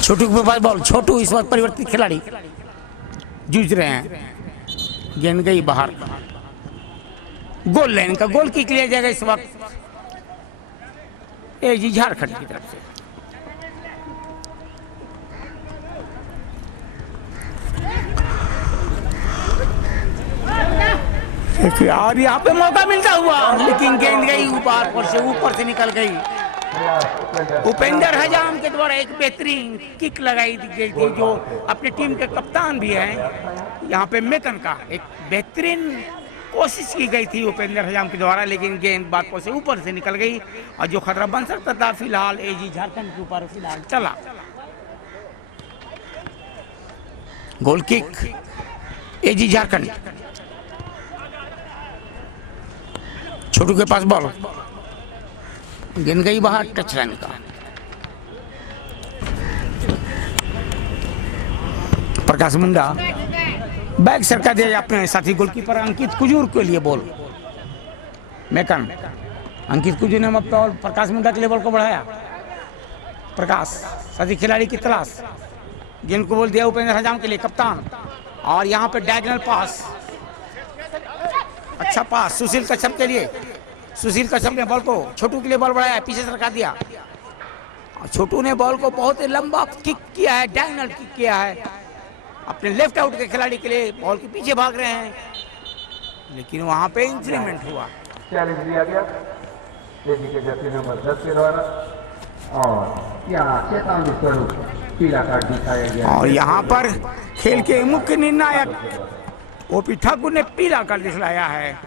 छोटू के पास बॉल, छोटू इस वक्त परिवर्तित खिलाड़ी जूझ रहे हैं, गेंद गई बाहर, गोल लाइन का गोल किक लिया जाएगा इस वक्त एजी झारखंड की तरफ से। और यहाँ पे मौका मिलता हुआ, लेकिन गेंद गई ऊपर से निकल गई। उपेंद्र हजाम के द्वारा एक बेहतरीन किक लगाई गई थी, जो अपनी टीम के कप्तान भी हैं। यहाँ पे मेकन का एक बेहतरीन कोशिश की गई थी उपेंद्र हजाम के द्वारा, लेकिन गेंद बात से ऊपर से निकल गई, और जो खतरा बन सकता था फिलहाल एजी झारखंड के ऊपर फिलहाल चला। गोल किक एजी झारखंड। छोटू के पास बॉल, गेंद गई बाहर, टच लाइन का। प्रकाश मुंडा बैक सरका दिया अपने साथी गोलकीपर अंकित कुजूर के लिए बॉल। मेकन अंकित कुजूर ने प्रकाश मुंडा के लिए बॉल को बढ़ाया। प्रकाश साथी खिलाड़ी की तलाश, गेंद को बोल दिया उपेंद्र हजाम के लिए कप्तान, और यहाँ पे डायगोनल पास, अच्छा पास सुशील कश्यप के लिए। सुशील कश्यप ने बॉल को छोटू के लिए बॉल बढ़ाया, पीछे सरका दिया, और छोटू ने बॉल को बहुत ही लंबा किक किया है, डायगोनल किक किया है अपने लेफ्ट आउट के खिलाड़ी के लिए। बॉल के पीछे भाग रहे हैं, लेकिन वहां पे इंक्रीमेंट हुआ। चैलेंज दिया गया एजी के जर्सी नंबर 10 के द्वारा, और यहाँ चेतावनी स्वरूप पीला कार्ड दिखाया गया। और यहाँ पर खेल के मुख्य निर्णायक ओपी ठाकुर ने पीला कार्ड दिखलाया है।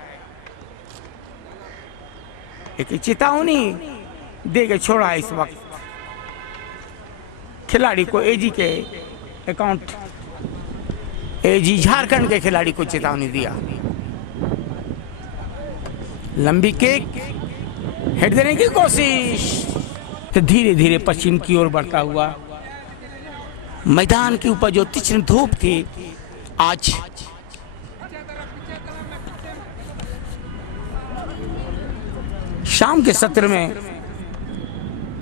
एक चेतावनी देके छोड़ा है इस वक्त खिलाड़ी को। एजी के अकाउंट, एजी झारखंड के खिलाड़ी को चेतावनी दिया। लंबी किक, हेड देने की कोशिश, तो धीरे धीरे पश्चिम की ओर बढ़ता हुआ मैदान के ऊपर जो तीक्ष्ण धूप थी आज शाम के सत्र में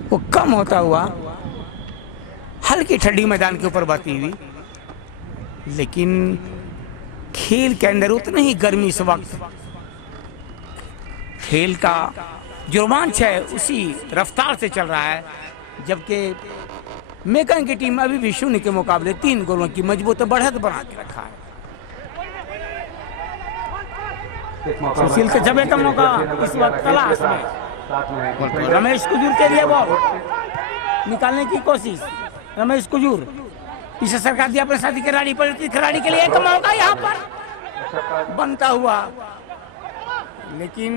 वो कम होता हुआ हल्की ठंडी मैदान के ऊपर बहती हुई, लेकिन खेल के अंदर उतनी ही गर्मी इस वक्त, खेल का जो रोमांच है उसी रफ्तार से चल रहा है। जबकि मेकन की टीम अभी भी 0 के मुकाबले 3 गोलों की मजबूत बढ़त बना के रखा है। सुशील के जबे का मौका इस वक्त तलाश में, रमेश कुजूर के लिए बॉल निकालने की कोशिश, रमेश कुजूर पीछे सरकार दिया अपने साथी खिलाड़ी पर, खिलाड़ी के लिए एक मौका यहाँ पर बनता हुआ, लेकिन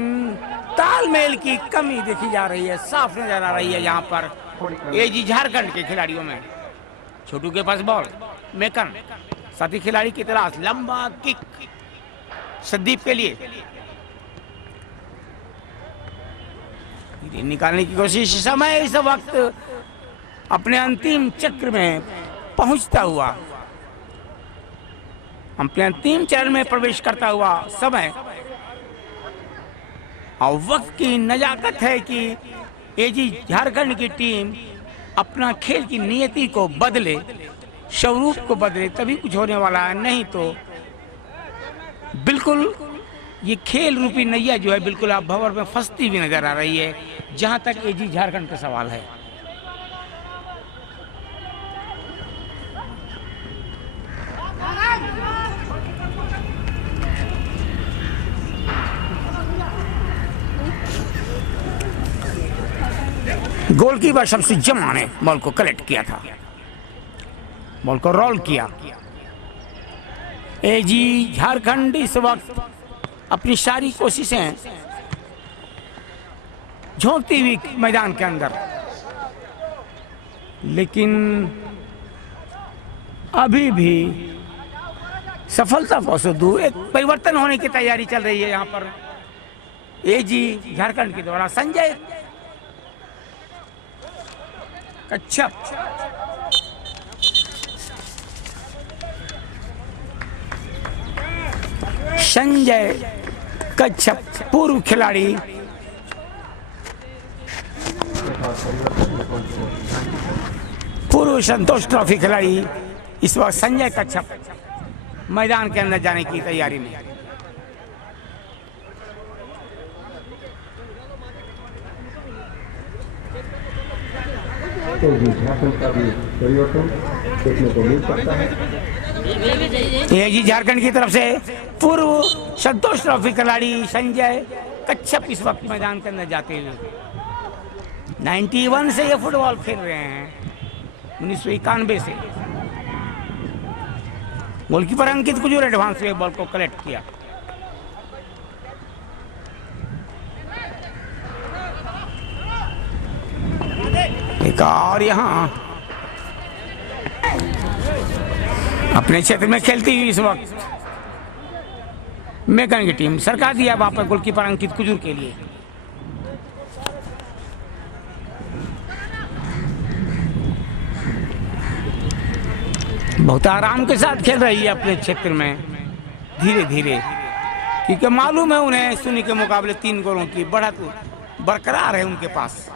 तालमेल की कमी देखी जा रही है, साफ नजर आ रही है यहाँ पर एजी झारखंड के खिलाड़ियों में। छोटू के पास बॉल, मेकन साथी खिलाड़ी की तलाश, लंबा किक संदीप के लिए, निकालने की कोशिश। समय इस वक्त अपने अंतिम चक्र में पहुंचता हुआ, अपने अंतिम चरण में प्रवेश करता हुआ समय, और वक्त की नजाकत है कि एजी झारखंड की टीम अपना खेल की नियति को बदले, स्वरूप को बदले, तभी कुछ होने वाला है। नहीं तो बिल्कुल ये खेल रूपी नैया जो है बिल्कुल आप भंवर में फंसती हुई नजर आ रही है, जहां तक एजी झारखंड का सवाल है। गोलकीपर शमसी जमा ने बॉल को कलेक्ट किया था, बॉल को रोल किया। एजी झारखंड इस वक्त अपनी सारी कोशिशें झोंकती हुई मैदान के अंदर, लेकिन अभी भी सफलता को दूर। एक परिवर्तन होने की तैयारी चल रही है यहाँ पर एजी झारखंड के द्वारा। संजय कच्छप पूर्व खिलाड़ी, पूर्व संतोष ट्रॉफी खिलाड़ी, इस वक्त संजय कच्छप मैदान के अंदर जाने की तैयारी में। तो झारखंड का भी परिवर्तन देखने को मिल सकता है। एजी झारखंड की तरफ से पूर्व संतोष ट्रॉफी खिलाड़ी संजय कच्छप इस वक्त मैदान के अंदर जाते हुए 91 से ये फुटबॉल खेल रहे हैं, 1991 से। गोलकीपर अंकित कुजूर एडवांस में बॉल को कलेक्ट किया। एक और यहाँ अपने क्षेत्र में खेलती हुई इस वक्त मेकन की टीम सरका दिया वहां पर गोलकीपर अंकित कुजूर के लिए। बहुत आराम के साथ खेल रही है अपने क्षेत्र में, धीरे धीरे, क्योंकि मालूम है उन्हें सुनी के मुकाबले 3 गोलों की बढ़त बरकरार है उनके पास।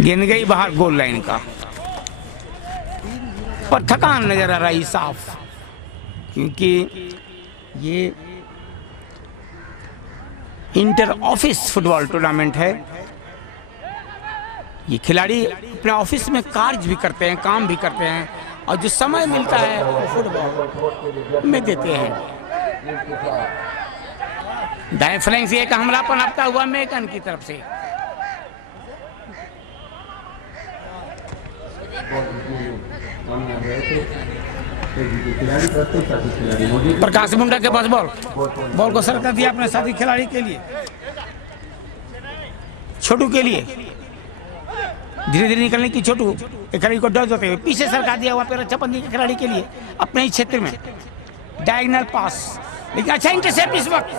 गेंद गई बाहर गोल लाइन का, पर थकान नजर आ रही साफ, क्योंकि ये इंटर ऑफिस फुटबॉल टूर्नामेंट है। ये खिलाड़ी अपने ऑफिस में कार्य भी करते हैं, काम भी करते हैं, और जो समय मिलता है वो फुटबॉल में देते हैं। दाएं फ्लैंक से एक हमला पनपता हुआ मेकन की तरफ से। प्रकाश मुंडा के पास बॉल को सरका दिया अपने साथी खिलाड़ी के लिए, छोटू के लिए, धीरे धीरे निकलने की छोटू खिलाड़ी को डर होते हुए पीछे सरका दिया हुआ पे रक्षाबंदी के खिलाड़ी के लिए अपने ही क्षेत्र में डायगोनल पास। लेकिन अच्छा इंटरसेप्ट इस वक्त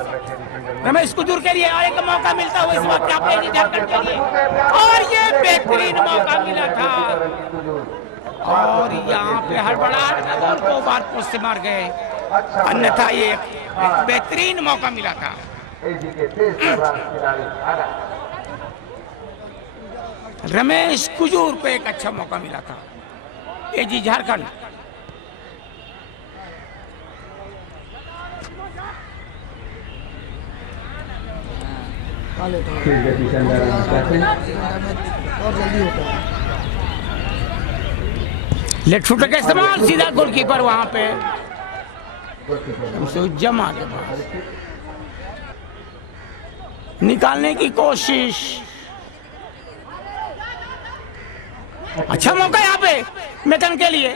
रमेश कुजूर के लिए, और एक मौका मिलता हुआ इस वक्त झारखंड के लिए, और ये बेहतरीन मौका मिला था, और यहाँ पे हड़बड़ाहट में बॉल को बाहर पोस्ट से मार गए, अन्यथा ये एक बेहतरीन मौका मिला था। रमेश कुजूर को एक अच्छा मौका मिला था। एजी झारखंड लेट शूटर का इस्तेमाल, सीधा गोलकीपर वहां पे उसे जमा के पास निकालने की कोशिश। अच्छा मौका यहाँ पे मेकन के लिए,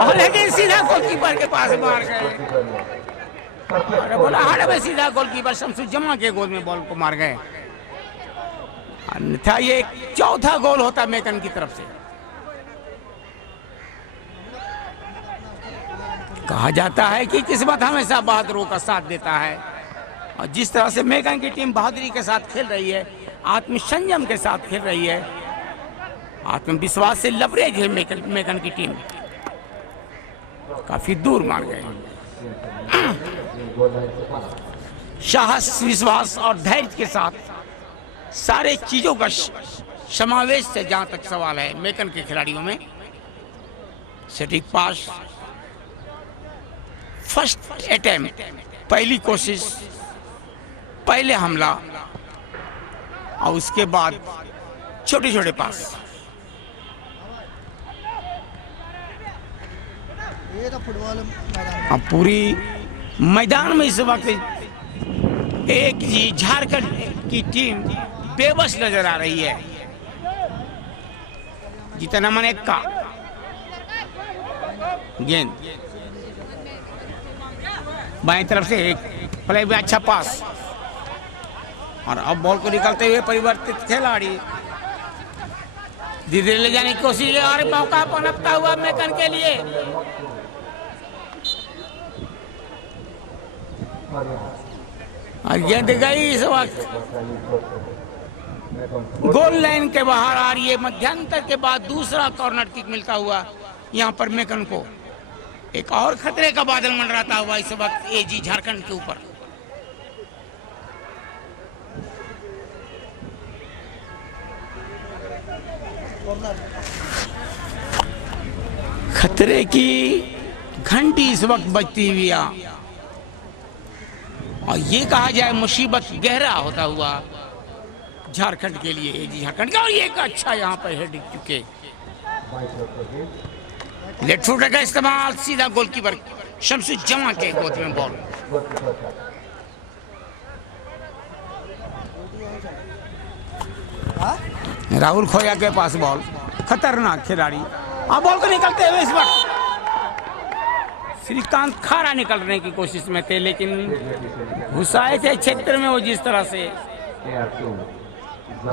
और लेकिन सीधा गोलकीपर के पास मार गए। अरे बोला हाथ में सीधा गोलकीपर शमसुद जमा के गोल में बॉल को मार गए, अन्यथा ये चौथा गोल होता मेकन की तरफ से। कहा जाता है कि किस्मत हमेशा बहादुरों का साथ देता है, और जिस तरह से मेकन की टीम बहादुरी के साथ खेल रही है, आत्मसंयम के साथ खेल रही है, आत्मविश्वास से लबरेज है मेकन की टीम, काफी दूर मार गए। साहस, विश्वास और धैर्य के साथ सारे चीजों का समावेश से जहां तक सवाल है मेकन के खिलाड़ियों में, सटीक पास, फर्स्ट अटेम्प्ट, पहली कोशिश, पहले हमला, और उसके बाद छोटे छोटे पास। अब पूरी मैदान में इस वक्त एक जी झारखंड की टीम बेबस नजर आ रही है। जितना मन एक का गेंद बाएं तरफ से एक प्ले में अच्छा पास, और अब बॉल को निकलते हुए परिवर्तित खिलाड़ी धीरे ले जाने की कोशिश, और मौका पनपता हुआ मेकन के लिए। और गेंद गई इस वक्त गोल लाइन के बाहर, आ रही है। मध्यांतर के बाद दूसरा कॉर्नर किक मिलता हुआ यहाँ पर मेकन को। एक और खतरे का बादल मंडराता हुआ इस वक्त एजी झारखंड के ऊपर। खतरे की घंटी इस वक्त बजती हुई, और ये कहा जाए मुसीबत गहरा होता हुआ झारखंड के लिए, एजी झारखंड का। और ये एक अच्छा यहाँ पर हेड चुके, लेट फुटर का इस्तेमाल, सीधा गोलकीपर शमसुद जमा के गोद में बॉल। राहुल खोया के पास बॉल, खतरनाक खिलाड़ी, अब बॉल को निकलते हुए इस वक्त श्रीकांत खारा निकलने की कोशिश में थे, लेकिन घुसाए थे क्षेत्र में वो जिस तरह से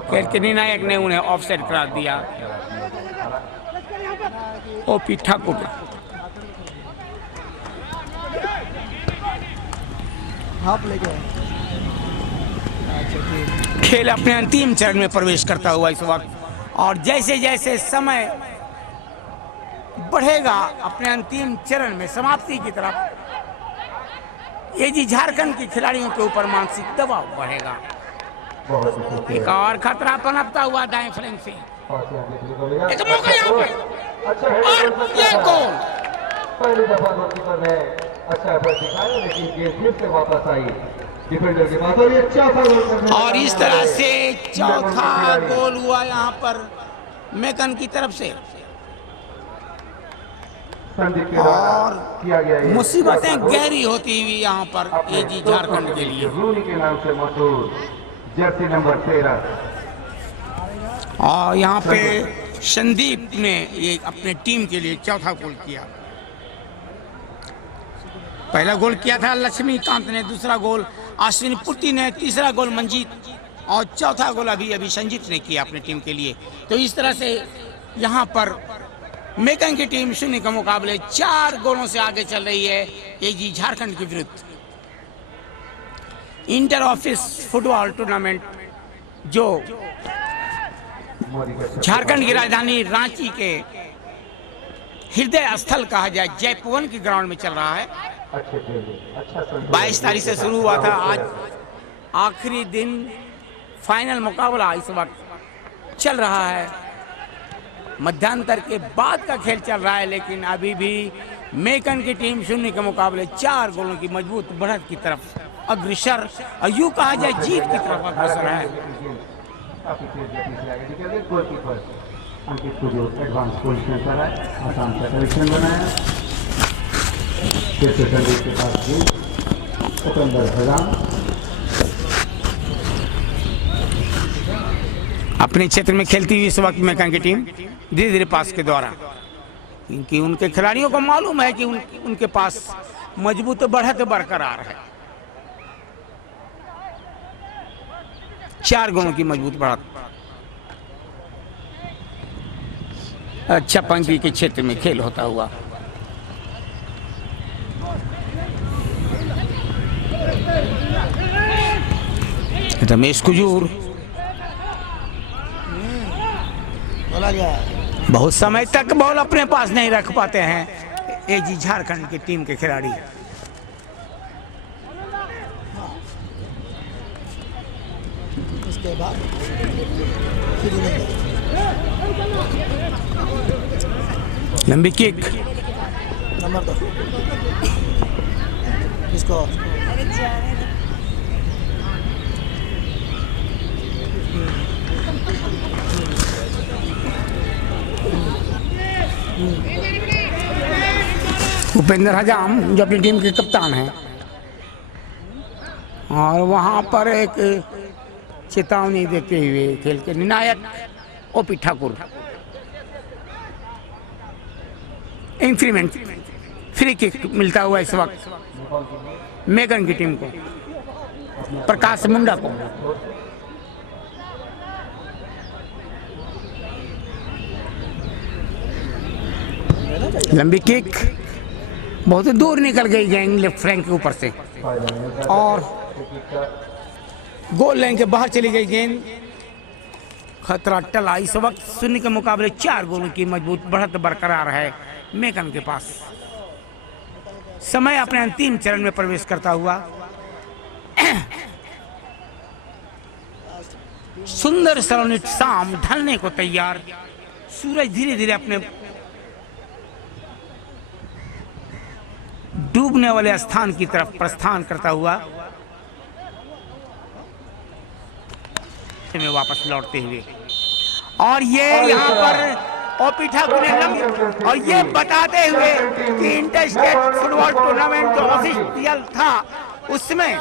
खेल के निर्णायक ने उन्हें ऑफसाइड करार दिया। ओपी ठाकुर खेल अपने अंतिम चरण में प्रवेश करता हुआ इस वक्त, और जैसे जैसे समय बढ़ेगा अपने अंतिम चरण में समाप्ति की तरफ, ये जी झारखंड के खिलाड़ियों के ऊपर मानसिक दबाव बढ़ेगा। एक और खतरा पनपता हुआ दाएं फ्लैंक से, एक मौका यहाँ पे और ये गोल। पहली दफा गोलकीपर ने अच्छा एफर्ट दिखाया, लेकिन गेंद फिर से वापस आई डिफेंडर के पास, और ये चौथा गोल और इस तरह से चौथा गोल हुआ यहाँ पर मेकन की तरफ से, और मुसीबतें गहरी होती हुई यहाँ पर एजी झारखंड के लिए। रूनी के नाम से मशहूर जर्सी नंबर 13, और यहाँ पे संदीप ने ये अपने टीम के लिए चौथा गोल किया। पहला गोल किया था लक्ष्मीकांत ने, दूसरा गोल अश्विनी पुट्टी ने, तीसरा गोल मंजीत, और चौथा गोल अभी संजीत ने किया अपनी टीम के लिए। तो इस तरह से यहाँ पर मेकन की टीम शून्य के मुकाबले 4 गोलों से आगे चल रही है एजी झारखंड के विरुद्ध। इंटर ऑफिस फुटबॉल टूर्नामेंट जो झारखंड की राजधानी रांची के हृदय स्थल कहा जाए जयपुवन के ग्राउंड में चल रहा है। 22 तारीख से शुरू हुआ था, आज आखिरी दिन फाइनल मुकाबला इस वक्त चल रहा है। मध्यांतर के बाद का खेल चल रहा है, लेकिन अभी भी मेकन की टीम शून्य के मुकाबले 4 गोलों की मजबूत बढ़त की तरफ अग्रसर, और यूं कहा जाए जीत की तरफ अग्रसर है। काफी तेज गति से आगे निकल गए। गोलकीपर अंकित को जो एडवांस पोजीशन पर है, आसान सा कलेक्शन बनाया, फिर से संदीप के पास गेंद, सिकंदर भगवान अपने क्षेत्र में खेलती हुई इस वक्त मेकन की टीम धीरे धीरे पास के द्वारा, क्योंकि उनके खिलाड़ियों को मालूम है कि उनके पास मजबूत बढ़त बरकरार है। 4 गोलों की मजबूत बढ़त अच्छा पंक्ति के क्षेत्र में खेल होता हुआ। रमेश कुजूर बहुत समय तक बॉल अपने पास नहीं रख पाते हैं एजी झारखंड की टीम के खिलाड़ी। लंबी किक, नंबर 2 इसको उपेंद्र हजाम जो अपनी टीम के कप्तान हैं, और वहां पर एक चेतावनी देते हुए खेल के निर्णायक OP Thakur increment free kick मिलता हुआ इस वक्त मेकन की टीम को, प्रकाश मुंडा को। लंबी किक बहुत ही दूर निकल गई गेंद लेफ्ट फ्लैंक के ऊपर से, और गोल लाइन के बाहर चली गई गेंद। खतरा टला। इस वक्त शून्य के मुकाबले 4 गोलों की मजबूत बढ़त बरकरार है मेकन के पास। समय अपने अंतिम चरण में प्रवेश करता हुआ सुंदर सरोनित शाम ढलने को तैयार, सूरज धीरे धीरे अपने डूबने वाले स्थान की तरफ प्रस्थान करता हुआ में वापस लौटते हुए, और ये यहाँ पर ओपी ठाकुर ने और ये बताते हुए कि इंटर स्टेट फुटबॉल टूर्नामेंट जो ऑफिशियल था उसमें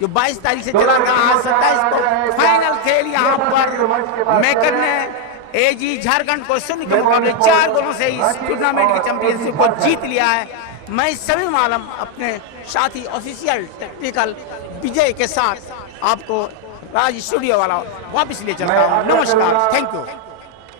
जो 22 तारीख से चला था, आज 27 को फाइनल खेल यहाँ पर मेकन ने एजी झारखंड को शून्य के मुकाबले 4 गोलों से इस टूर्नामेंट की चैंपियनशिप को जीत लिया है। मैं सभी मालूम अपने साथी ऑफिशियल टेक्निकल विजय के साथ आपको राज स्टूडियो वाला वापस ले चल रहा हूँ। नमस्कार, थैंक यू।